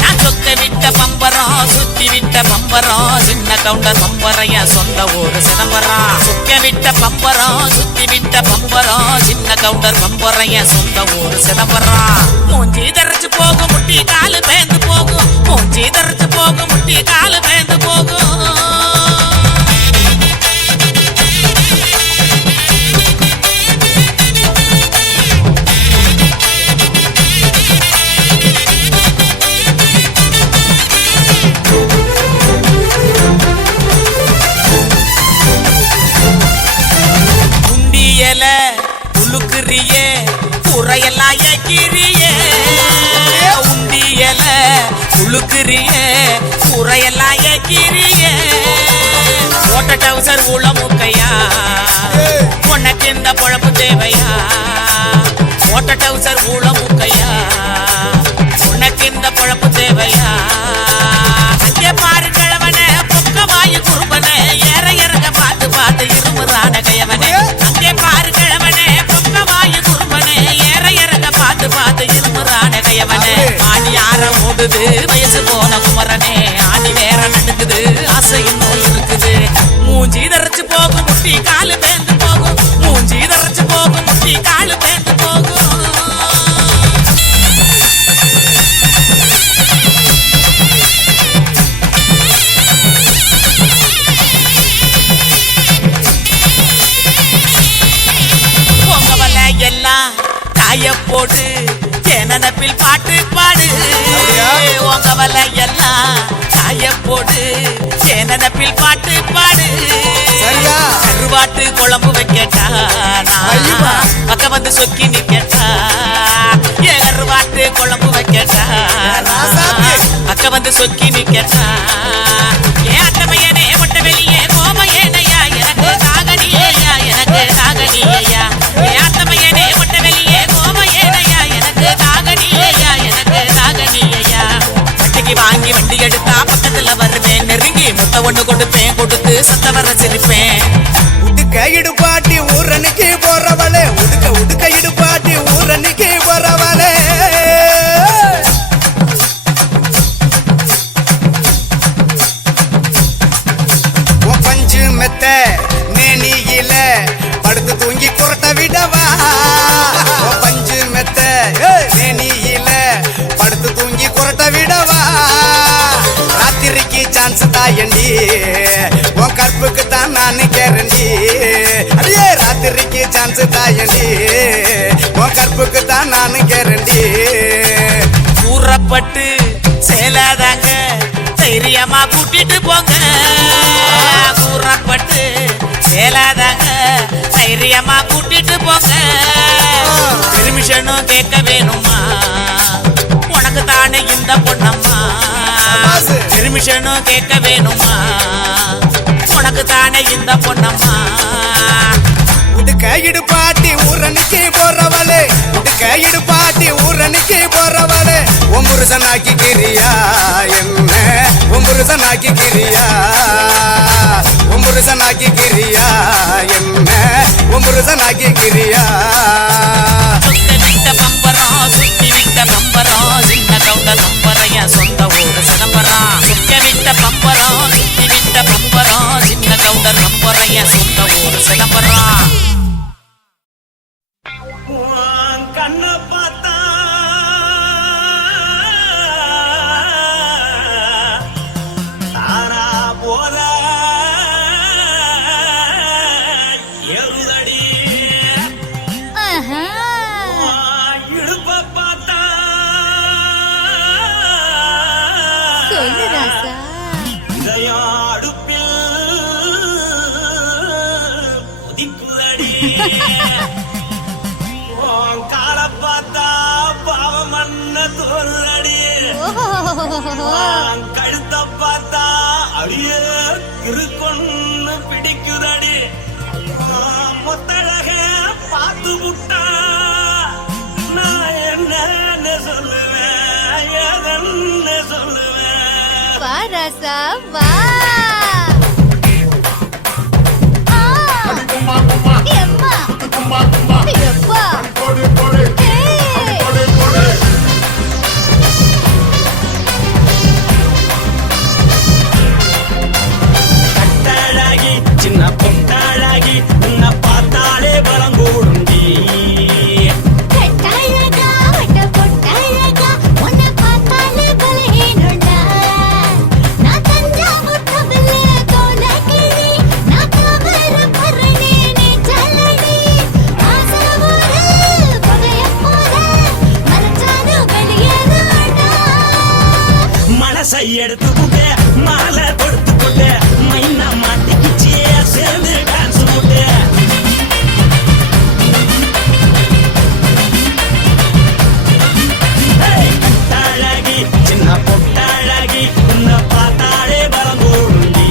நான் சொக்க விட்ட பம்பரம் சுத்தி விட்ட பம்பரம் சின்ன கவுண்டர் பம்பரைய சொந்த ஊரு சிதம்பரம் சொக்க விட்ட பம்பரம் சுத்தி விட்ட பம்பரம் சின்ன கவுண்டர் பம்பரைய சொந்த ஊரு சிதம்பரம் மூஞ்சி தரைச்சு போகும் முட்டி காலு பேந்து போகும் மூஞ்சி தரைச்சு போகும் முட்டி காலு பேந்து போகும் உலுக்குறியே உரையெல்லாம் ஏக்கிறியே உண்டியல உலுக்குறியே உரையெல்லாம் ஏக்கிறியே ஓட்ட டவுசர் உள்ள முக்கையா உனக்கு இந்த பொழப்பு தேவையா ஓட்ட டவுசர் உள்ள முக்கையா உனக்கு இந்த பொழப்பு தேவையா அங்கே பாரு கிழவனே பொக்கமாயு குறும்பனே ஏற இறங்க பார்த்து பார்த்து இருமுறான கையவனே அங்கே பாரு கிழவனே பொக்கமாயு குறும்பனே ஏற இறங்க பார்த்து பார்த்து இருமுறான கையவனே ஆடி யார ஓடுது வயசு போன குமரனே ஆடி வேற ஆசை இன்னும் இருக்குது. மூஞ்சி தரைச்சு போகும் முட்டி காலு பேந்து போகும், மூஞ்சி தரைச்சு போகும் முட்டி காலு பேந்து போகும். பொங்கவல எல்லாம் காய போட்டு நினப்பில் பாட்டு பாடு. உங்கவல எல்லாம் காய போட்டு நினப்பில் பாட்டு பாடு. கருவாட்டு குழம்பு வைக்கட்டா பக்க வந்து சொக்கி நிக்கட்டா. கருவாட்டு குழம்பு வைக்கட்டா பக்க வந்து சொக்கி நிக்கட்டா. ஏன் அட்டமையனே மொட்டை வெளியே கோமையனையா எனக்கு தாகனியா எனக்கு தாகனியா. ஏன் அட்டமையனே மொட்டை வெளியே கோமையனையா எனக்கு தாகனியா எனக்கு தாகனியா. வட்டிக்கு வாங்கி வண்டி எடுத்தா பக்கத்துல வருவேன், நெருங்கி முட்டை ஒண்ணு கொடுப்பேன், கொடுத்து சத்த வர சிரிப்பேன். உடுக்க இடுப்பாட்டி ஊரனுக்கு போறவளே, உடுக்க உடுக்க இடுப்பாட்டி ஊரனுக்கு போறவளே. பஞ்சு மெத்த நேனியில படுத்து தூங்கி குரட்ட விடவா. பஞ்சு மெத்த நேனியில படுத்து தூங்கி குரட்ட விடவா. ராத்திரிக்கு சான்ஸ் தாயண்டி உன் கற்புக்கு தான் நான் கேரண்டி. அடியே ராத்திரிக்கு சான்ஸ் தாயண்டி உன் கற்புக்கு தான் நான் கேரண்டி. கூறப்பட்டு சேலாதாங்க தைரியமா கூட்டிட்டு போங்க. கூறப்பட்டு சேலாதாங்க தைரியமா கூட்டிட்டு போங்க. பெர்மிஷனும் கேட்க வேணுமா உனக்கு தானே இந்த பொண்ணம்மா. பெர்மிஷனும் கேட்க வேணுமா உனக்கு தானே இந்த பொண்ணம்மா. உடுக்க இடுப்பாட்டி ஊரனுக்கு போறவளே, உடுக்க இடுப்பாட்டி ஊரனுக்கு போறவளே. ஒம்புருசனாக்கி கிரியா என்ன ஒம்புருசனாக்கி கிரியா, ஒம்புருசனாக்கி கிரியா என்ன ஒம்புருசனாக்கி கிரியா. சுத்தி விட்ட பம்பரம் சுத்தி விட்ட பம்பரம் சின்ன கவுண்ட நம்பரைய சொந்த ஊரு சிதம்பரம். சுத்தி விட்ட பம்பரம் சுத்தி விட்ட பம்பரம் சின்ன கவுண்ட நம்பரைய சொந்த ஊரு சிதம்பரம். கண்ண பார்த்தா தாரா போல எருதடி. இடுப்ப பார்த்தா இதயம் அடுப்பில் உதிக்குதடி. கால பார்த்தா பாவம் மண்ண தோல்றடி. கழுத்த பார்த்தா அடியே இருக்குன்னு பிடிக்குதடி. மொத்தழக பார்த்து விட்டா நான் என்ன சொல்லுவேன் எதன்னு சொல்லுவேன். வாராசா வா. கட்டழகி சின்ன பொட்டழகி உன்னை பார்த்தாலே பலங்கூடுண்டி. மனசை எடுத்து புட்டு மாலை கொடுத்து புட்டு மைனா மாட்டிக்கிச்சு சேர்ந்து டான்ஸ் புட்டு. கட்டழகி சின்ன பொட்டழகி உன்னை பார்த்தாலே பலங்கூடுண்டி.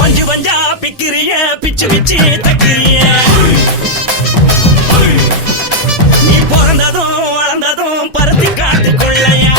பஞ்சு பஞ்சா பிக்கிறிய பிச்சு பிச்சு தக்கிறிய. நீ பிறந்ததும் வளர்ந்ததும் பருத்தி காட்டுக்குள்ளையா.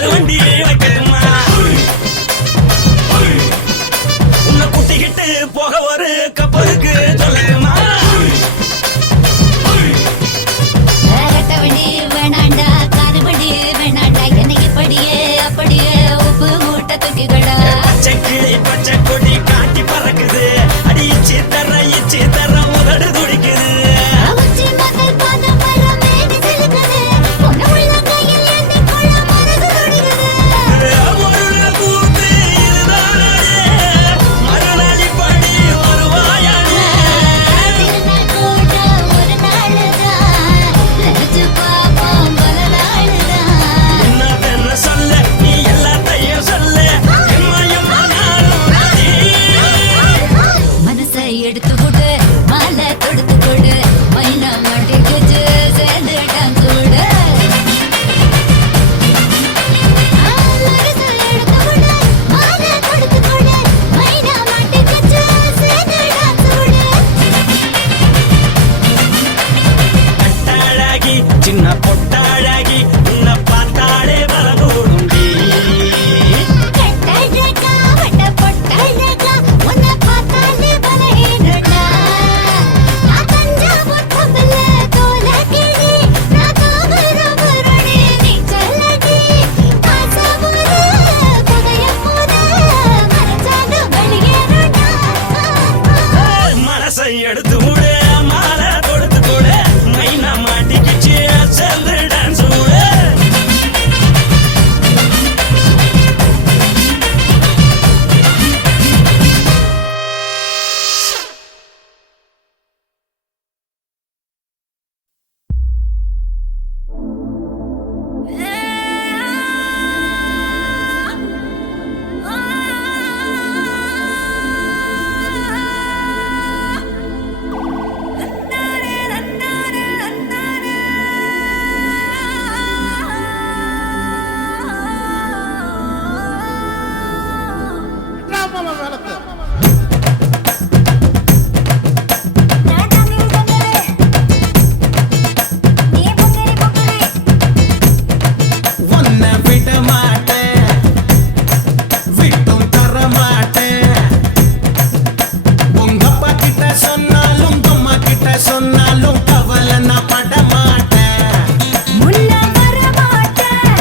காரு வண்டி வைக்கட்டுமா உன்னை குட்டிக்கிட்டு போக ஒரு கப்பலுக்கு சொல்லட்டுமா கட்டவண்டி வேணாண்டா காருவண்டி வேணாண்டா என்னைக்கு படியே அப்படியே உப்பு மூட்டை தூக்கிக்கடா பச்சை கிளி பச்சை கொடி காட்டி பறக்குது அடி இச்சி தர உதடு துடிக்குது எடுத்து கொடு மாலை தொடுத்து கொடு மைனா மாட்டிக்கிச்சு சேர்ந்துட்டான் கூடு எடுத்து கொடு மாலை தொடுத்து கொடு மைனா மாட்டிக்கிச்சு சேர்ந்துட்டான் கூடு கட்டாழகி சின்ன பொட்டாழகி உன்னை பார்த்தாலே பலகூடும்பி கட்டழகா வட்ட பொட்டழகா உன்னை பார்த்தாலே பலஹீனடா நான் தஞ்சாவூர் கப்பல தோல கிளி நான் தாவரபரணி நீ சொல்லடி காசபுர புதைய போத மரச்சாக வெளியேறடா மனசை எடுத்து விடு மாலை கொடுத்து கொடு மைனா மாட்டிக்கிச்சு சேர்ந்து டான்ஸ் விடு உன்னை விட மாட்டேன் விட்டும் தர மாட்டேன் உங்க அப்பா கிட்ட சொன்னாலும் உங்க அம்மா கிட்ட சொன்னாலும் கவலை நான் பட மாட்டேன் முன்ன வர மாட்டேன்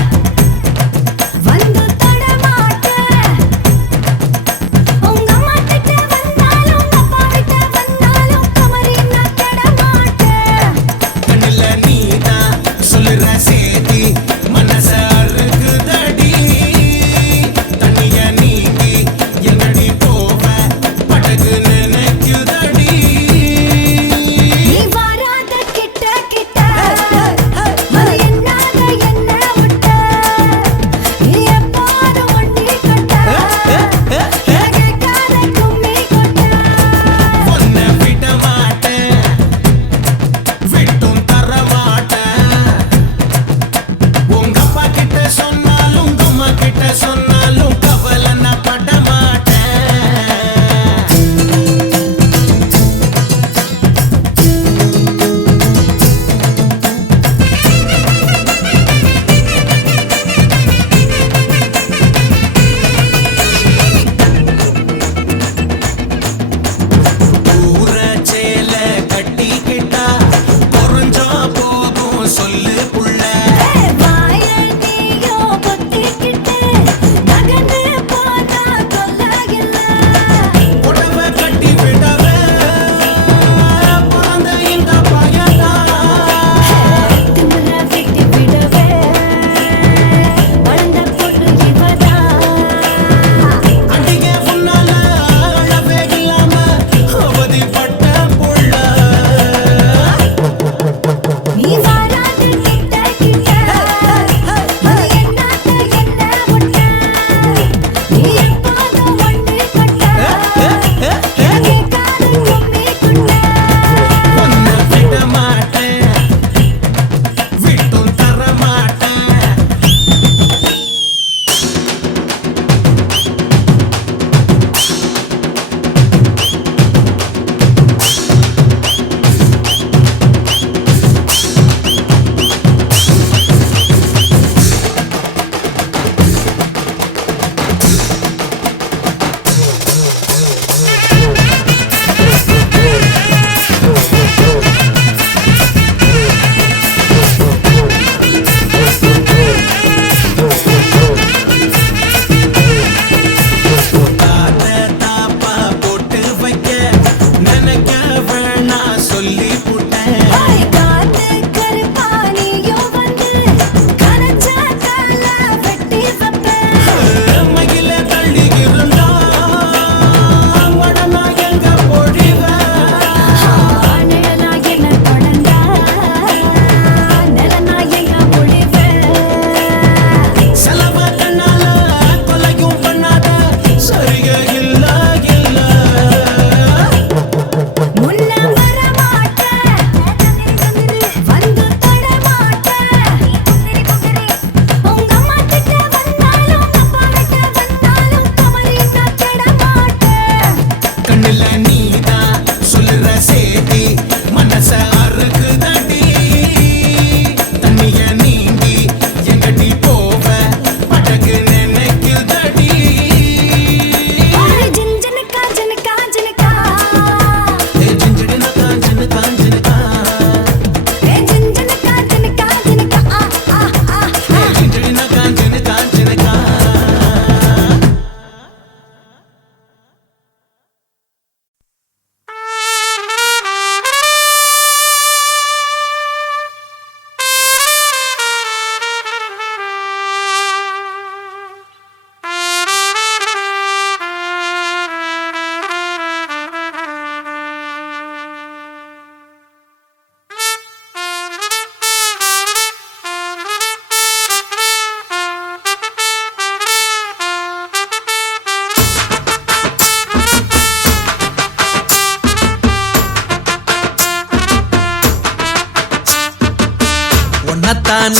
வந்து தட மாட்டேன் உங்க அம்மா கிட்ட வந்தாலும் உங்க அப்பா கிட்ட வந்தாலும் கமரி நான் தட மாட்டேன் கண்ணுல நீதான் சொல்லுற சேதி மனச அறுக்குதடி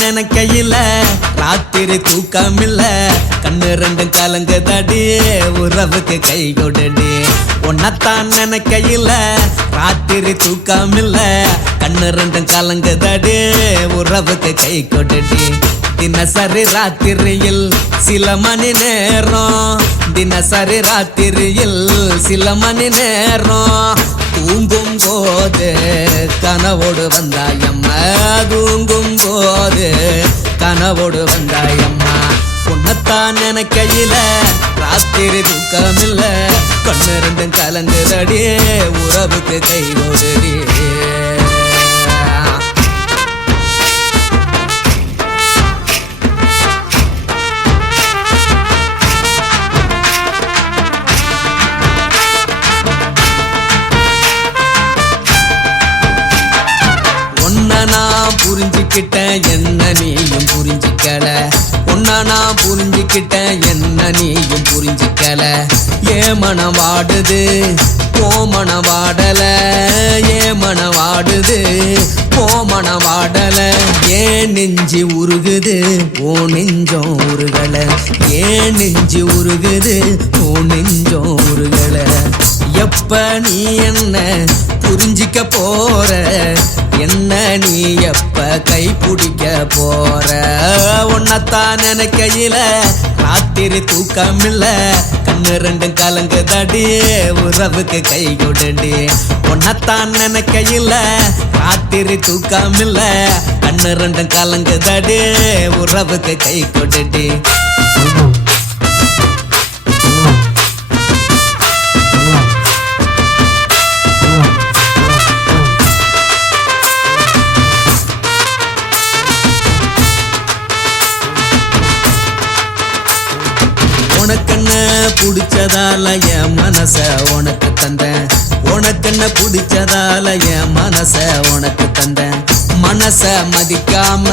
நினைக்கையில ராத்திரி தூக்கமில்ல கண்ணு ரெண்டும் கலங்குதடி உறவுக்கு கை கொடுடி உன்னத்தான் நினைக்கையில ராத்திரி தூக்கமில்ல கண்ணு ரெண்டும் கலங்குதடி உறவுக்கு கை கொடுடி தினசரி ராத்திரியில் சில மணி நேரம் தினசரி ராத்திரியில் சில மணி நேரம் தூங்கும் போது கனவோடு வந்தாயம்மா தூங்கும் போது கனவோடு வந்தாயம்மா உன்னத்தான் நினைக்கையில ராத்திரி தூக்கமில்ல கண்ணு ரெண்டும் கலங்குதடி உறவுக்கு கை ஓடுடி நான் புரிஞ்சுக்கிட்டேன் என்ன நீயும் புரிஞ்சுக்கல உன்ன நான் புரிஞ்சுக்கிட்டேன் என்ன நீயும் புரிஞ்சுக்கல ஏன் மனம் வாடுது போ மனம் வாடல ஏன் மனம் வாடுது போ மனம் வாடல ஏன் நெஞ்சு உருகுது ஓ நெஞ்சம் உருகல ஏன் நெஞ்சு உருகுது ஓ நெஞ்சம் உருகல எப்ப நீ என்ன புரிஞ்சிக்க போற என்ன நீ எப்ப கை பிடிக்க போற உன்னத்தான் நினைக்கையில ராத்திரி தூக்கமில்ல கண்ணு ரெண்டும் கலங்குதடி உறவுக்கு கை கொடுடி உன்னத்தான் நினைக்கையில ராத்திரி தூக்கமில்ல கண்ணு ரெண்டும் கலங்குதடி உறவுக்கு கை கொடுடி உனக்கென்ன பிடிச்சதால என் மனச உனக்கு தந்தேன் உனக்கென்ன பிடிச்சதால என் மனச உனக்கு தந்தேன் மனச மதிக்காம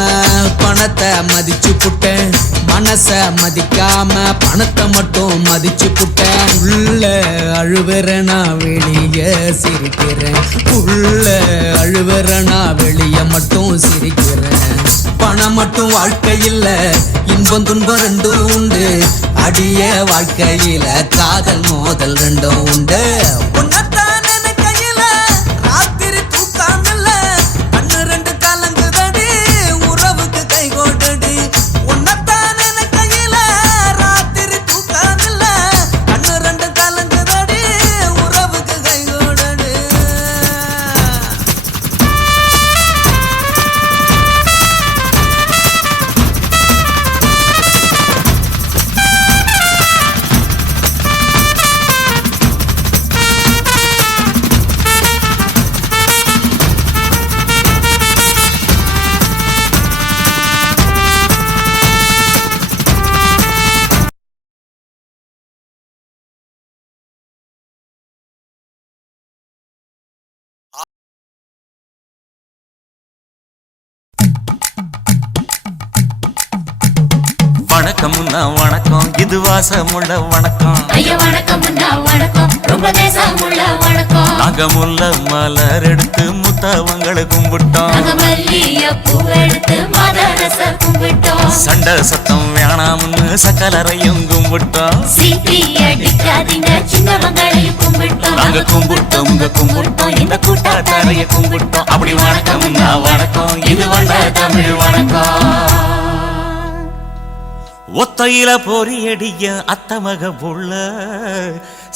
பணத்தை மதிச்சு புட்டேன் மனச மதிக்காம பணத்தை மட்டும் மதிச்சு புட்டேன் உள்ள அழுவுற நான் வெளியே சிரிக்கிறேன் உள்ள அழுவுற நான் வெளியே மட்டும் சிரிக்கிறேன் பணம் மட்டும் வாழ்க்கையில் இன்பம் துன்பம் ரெண்டும் உண்டு அடிய வாழ்க்கையில காதல் மோதல் ரெண்டும் உண்டு உன்னத்தான் நினைக்கையில ராத்திரி தூக்கமில்ல கண்ணு ரெண்டு கலங்குதடி உறவுக்கு கை கோட்டடி உன்னத்தான் நினைக்கையில ராத்திரி தூக்கமில்ல கண்ணு ரெண்டு கலங்குதடி உறவுக்கு கை கோட்டடி வணக்கம்னா வணக்கம் இது வாசமுள்ள வணக்கம் ஐயா வணக்கம்னா வணக்கம் ரொம்ப தேசமுள்ள வணக்கம் நாங்க முல்ல மலர் எடுத்து முத்தவங்களை கும்பிட்டோம் நாங்க மல்லிய பூ எடுத்து மதரச கும்பிட்டோம் சண்டை சத்தம் வேணாம்னு சக்கலரையும் கும்பிட்டோம் சீட்டி அடிக்காதீங்க சின்னவங்களையும் கும்பிட்டோம் நாங்க கும்பிட்டோம் உங்க கும்பிட்டோம் இந்த கூட்டாத்தாரைய கும்பிட்டோம் அப்படி வணக்கம்னா வணக்கம் இது வந்த தமிழ் வணக்கம் ஒத்தையில பொறியடிய அத்தமக புள்ள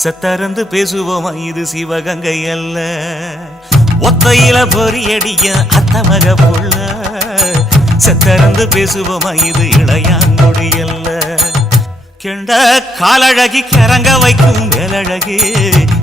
செத்தறந்து பேசுவோமா இது சிவகங்கை அல்ல ஒத்தையில பொறியடிய அத்தமக புள்ள செத்தறந்து பேசுவோமா இது இளையாங்குடி அல்ல கெண்ட காலழகி கிறங்க வைக்கும் மேலழகி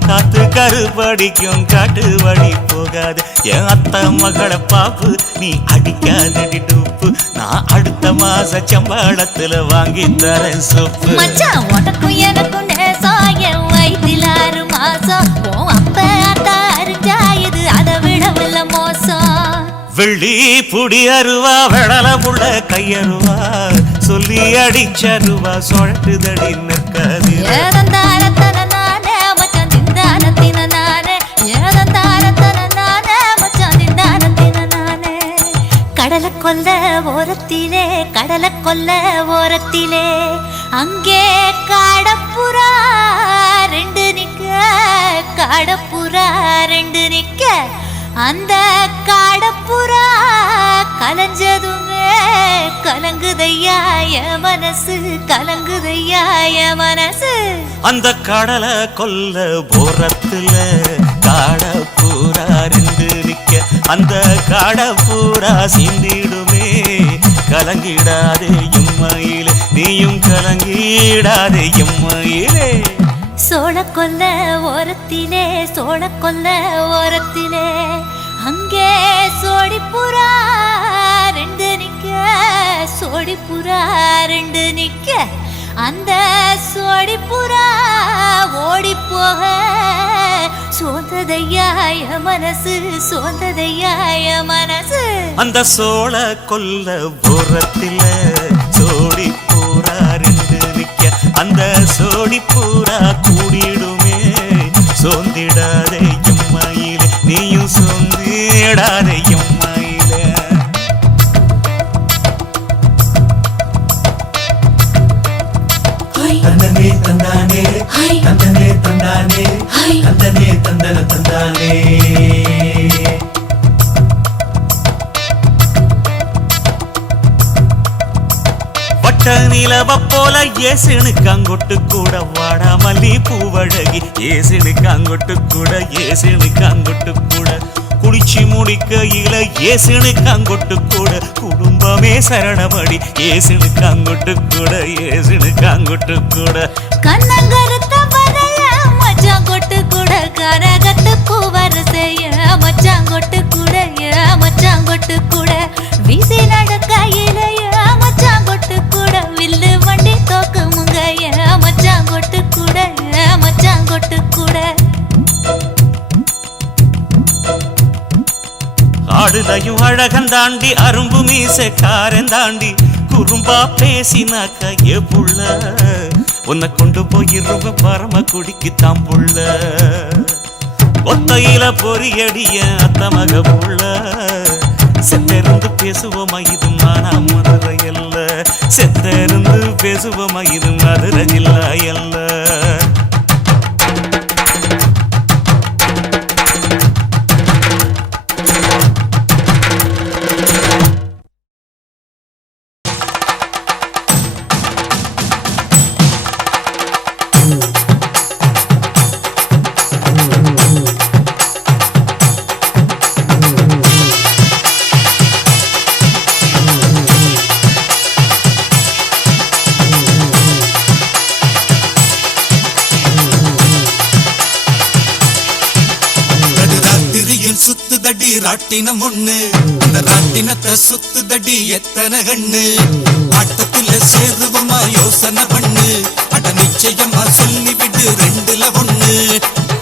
காத்து கருப்படிக்கும் காட்டு வழி போகாது என் அத்த மகளை பாப்பு நீ அடிக்காதடி டூப்பு நான் அடுத்த மாச சம்பளத்துல வாங்கி தரேன் சொப்பு மச்சான் உனக்கும் எனக்கும் நேசம் என் வயிற்றில் 6 மாசம் உன் அப்ப அத்தா அரிஞ்சா இது அதை விடவில்லை மோசம் வெள்ளி புடி அருவா வெடல புள்ள கையருவா சொல்லி அடிச்சருவா சொழட்டுதடி நிற்காது கடலை கொல்ல ஓரத்திலே கடலை கொல்ல ஓரத்திலே அங்கே காடப்புறா ரெண்டு நிக்க காடப்புறா ரெண்டு நிக்க அந்த காடப்புறா கலஞ்சதுமே கலங்குதையா என் மனசு கலங்குதையா என் மனசு அந்த கடலை கொல்ல ஓரத்துல காடப்பூரா ரெண்டு நிக்க அந்த காடப்பூரா சிந்திடுமே கலங்கிடாதே எம்மையிலே நீயும் கலங்கிடாதே எம்மையிலே சோழ கொல்ல ஓரத்திலே சோழ கொல்ல ஓரத்திலே அங்கே சோடிப்புறா ரெண்டு நிக்க சோடிப்புறா ரெண்டு நிக்க அந்த சோடிப்புறா ஓடி போக சோந்ததையாய மனசு சோந்ததையாய மனசு அந்த சோழ கொல்ல ஓரத்தில சோடி பூரா ரெண்டு நிக்க அந்த சோடி பூரா கூடிடுமே சோந்திடாதே எம்மையிலே நீயும் சோந்திடாதே எம்மையிலே தந்தனே தந்தானே தந்தனே தந்தானே தந்தனே தந்தன தந்தானே வட்ட நிலவ போல ஏசுனுக்கு அங்கொட்டு கூட வாடா மல்லி பூவழகி ஏசுனுக்கு அங்கொட்டு கூட ஏசுனுக்கு அங்கொட்டு கூட குடிச்சு முடிக்கையில ஏசுனுக்கு அங்கொட்டு கூட குடும்பமே சரணமடி ஏசுனுக்கு அங்கொட்டு கூட ஏசுனுக்கு அங்கொட்டு கூட கண்ணங்கருத்த வரைய மச்சாங்கொட்டு கூட கரகத்து பூவரசைய மச்சாங்கொட்டு கூட மச்சாங்கொட்டு கூட வீசி நடக்கையிலைய மச்சாங்கொட்டு கூட வில்லு வண்டி தோக்கு முங்கைய மச்சாங்கொட்டு கூட மச்சாங்கொட்டு கூட ஆடுதையும் அழகன் தாண்டி அரும்பு மீசக்காரன் தாண்டி குறும்பா பேசினாக்க ஏ புள்ள உன்னை கொண்டு போயிருவ பரம குடிக்கு தாம் புள்ள ஒத்தையில பொறியடிய அத்த மக புள்ள செத்திருந்து பேசுவோமா இது மானா மதுரை அல்ல செத்திருந்து பேசுவோமா இது மதுரை ஜில்லா அல்ல சுத்துதடி ராட்டினம் ஒண்ணு அந்த ராட்டினத்தை சுத்துதடி எத்தனை கண்ணு ஆட்டத்துல சேருவமா யோசனை பண்ணு அட நிச்சயமா சொல்லிவிடு ரெண்டுல ஒண்ணு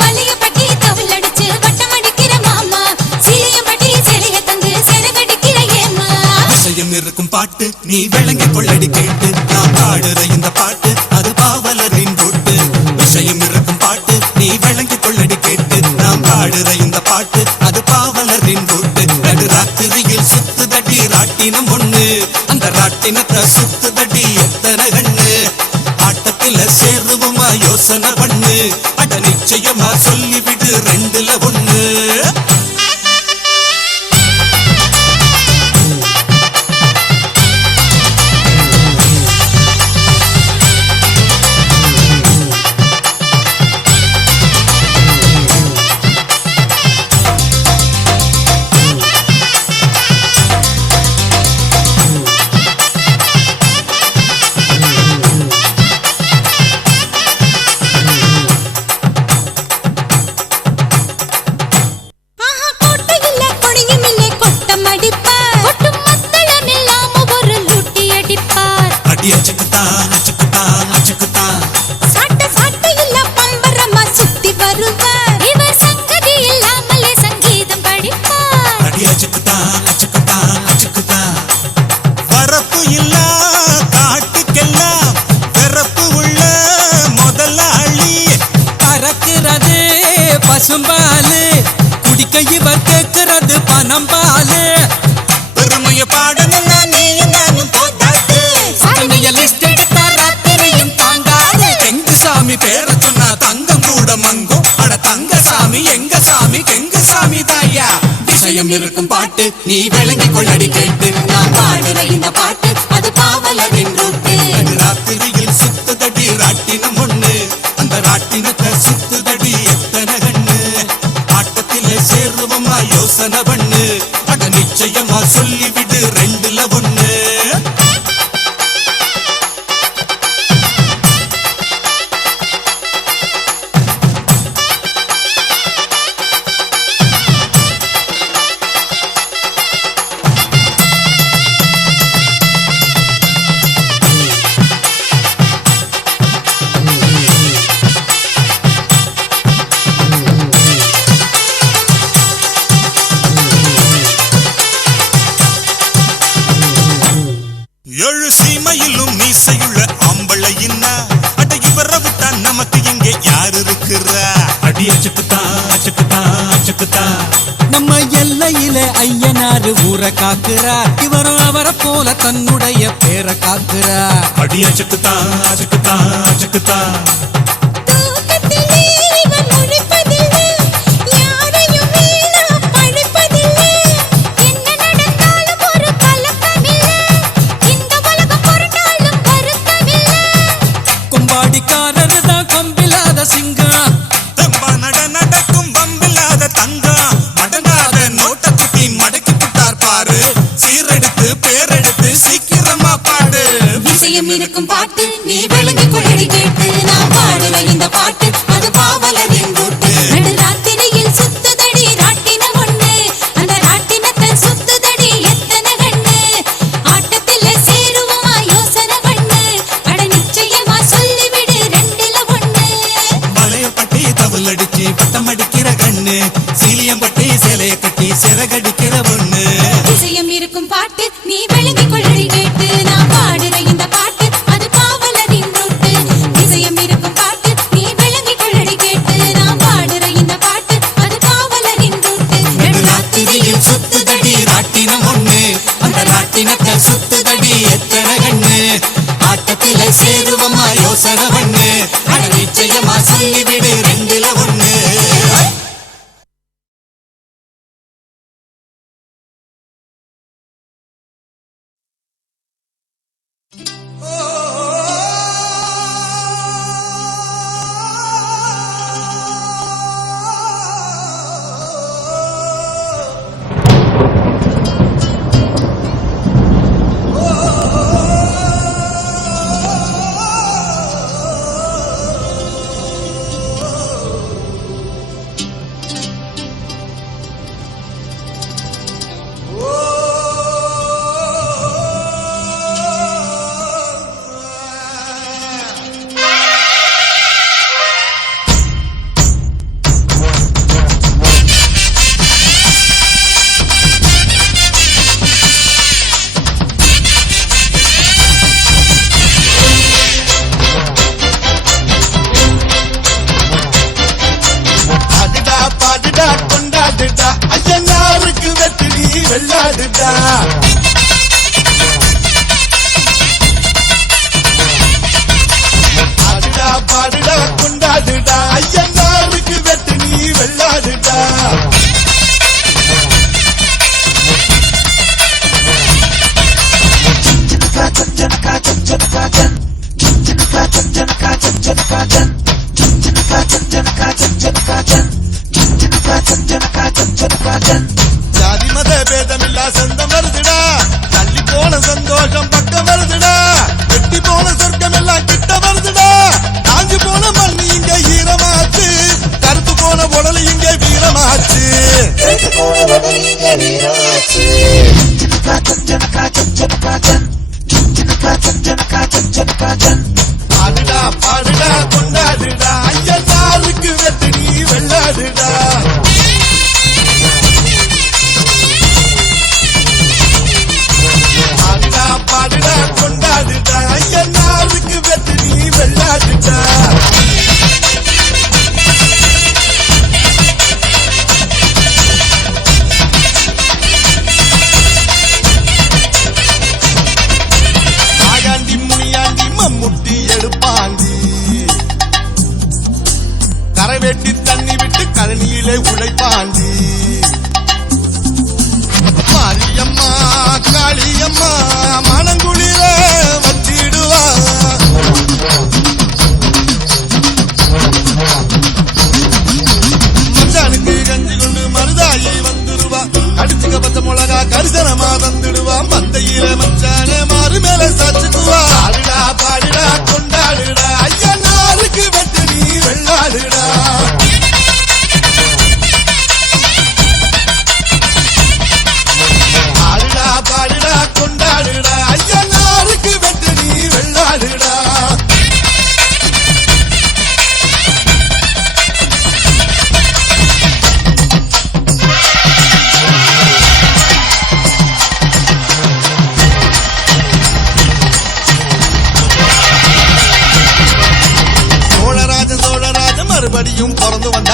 பள்ளியப்பட்டி தவில் அடிச்சு வட்டம் அடிக்கிற மாமா சீலையப்பட்டி சிலைய தந்து சிறகடிக்கிற ஏமா விஷயம் இருக்கும் பாட்டு நீ விளங்கி கொள்ளடி கேட்டு நான் பாடுற இந்த பாட்டு அது பாவலரின் போட்டு விஷயம் இருக்கும் பாட்டு நீ விளங்கி கொள்ளடி கேட்டு நான் பாடுற இந்த பாட்டு அது பாவலரின் போட்டு நடு ராத்திரியில் சுத்துதடி ராட்டினம் ஒண்ணு அந்த ராட்டினத்தை சுத்துதடி எத்தனை கண்ணு ஆட்டத்துல சேருவமா யோசனை பண்ணு அட நிச்சயமா சொல்லிவிடு ரெண்டுல ஒண்ணு பசும்பாலு குடிக்க இவர் கேட்கிறது பனம்பாலு பெருமைய பாட விஷயம் இருக்கும் பாட்டு நீ விளங்கி கொள்ளடி கேட்டு நான் பாடுற இந்த பாட்டு அது பாவலரின் ரூட்டு ராத்திரியில் சுத்துதடி ராட்டினம் ஒண்ணு அந்த ராட்டினத்தை சுத்துதடி எத்தனை கண்ணு ஆட்டத்திலே சேருவமா யோசனை பண்ணு அட நிச்சயமா சொல்லிவிடு ரெண்டுல ஒண்ணு ஏழு சீமையிலும் மீசையுள்ள ஆம்பளையின்னா அட இவரை விட்டா நமக்கு இங்கே யாரு இருக்கிறா அடி அச்சுக்குத்தா அச்சுக்குத்தா அச்சுக்குத்தா நம்ம எல்லையில ஐயனாரு ஊரை காக்குறா இவரும் அவரை போல தன்னுடைய பேரை காக்குறா அடி அச்சுக்குத்தா அச்சுக்குத்தா அச்சுக்குத்தா கொம்பாடிக்காரரு தான் கம்பில்லாத சிங்கம் தம்பா நடக்கும் பம்பில்லாத தங்கம் மடங்காத நோட்ட குட்டி மடக்கி புட்டார் பாரு சீரெடுத்து பேரெடுத்து சீக்கிரமா பாடு விஷயம் இருக்கும் பாட்டு நீ விளங்கி கொள்ளடி கேட்டு நான் பாடுற இந்த பாட்டு அது பாவலரின் ரூட்டு ராத்திரியில் சுத்துதடி ராட்டினம் ஒண்ணு அந்த ராட்டினத்தை சுத்துதடி எத்தனை கண்ணு ஆட்டத்தில் சேருவமா யோசனை பண்ணு அட நிச்சயமா சொல்லிவிடு ரெண்டுல ஒண்ணு மலையப்பட்டி தவுல் அடிச்சு பட்டம் அடிக்கிற கண்ணு சீலியம்பட்டி சேலைய கட்டி சிறகடிக்கிற ஒண்ணு விஷயம் இருக்கும் பாட்டு நீ விளங்கி கொள்ளடி கேட்டு நான் பாடுற இந்த பாட்டு அது பாவலரின் ரூட்டு விஷயம் இருக்கும் பாட்டு நீ விளங்கி கொள்ளடி கேட்டு நான் பாடுற இந்த பாட்டு அது பாவலரின் ரூட்டு ராத்திரியில் சுத்துதடி ராட்டினம் ஒண்ணு அந்த ராட்டினத்தை சுத்துதடி எத்தனை கண்ணு ஆட்டத்தில சேருவமா யோசனை பண்ணு அட நிச்சயமா சொல்லிவிடு ரெண்டுல ஒண்ணு ஜாதி மத பேதமில்லா சொந்தம் வருதுடா தள்ளி போன சந்தோஷம் பக்கம் வருதுடா வெட்டி போன சொர்க்கம் எல்லாம் கிட்ட வருதுடா காஞ்சு போன மண்ணு இங்க ஈரமாச்சு கருத்து போன உடல் இங்க வீரமாச்சு பாடுடா பாடுடா கொண்டாடுடா ஐயனாருக்கு வெட்டு நீ வெள்ளாடுடா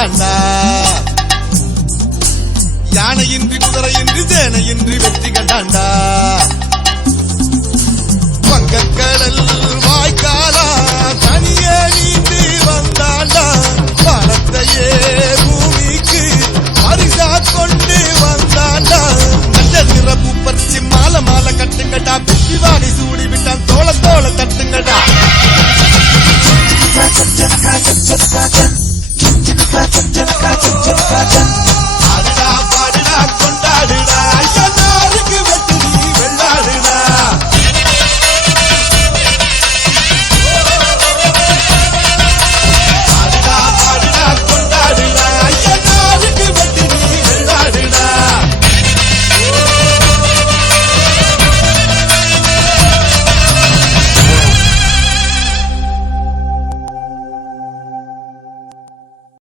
கண்டாண்டா யானையின்றி குதிரையின்றி சேனையின்றி வெற்றி கண்டாண்டா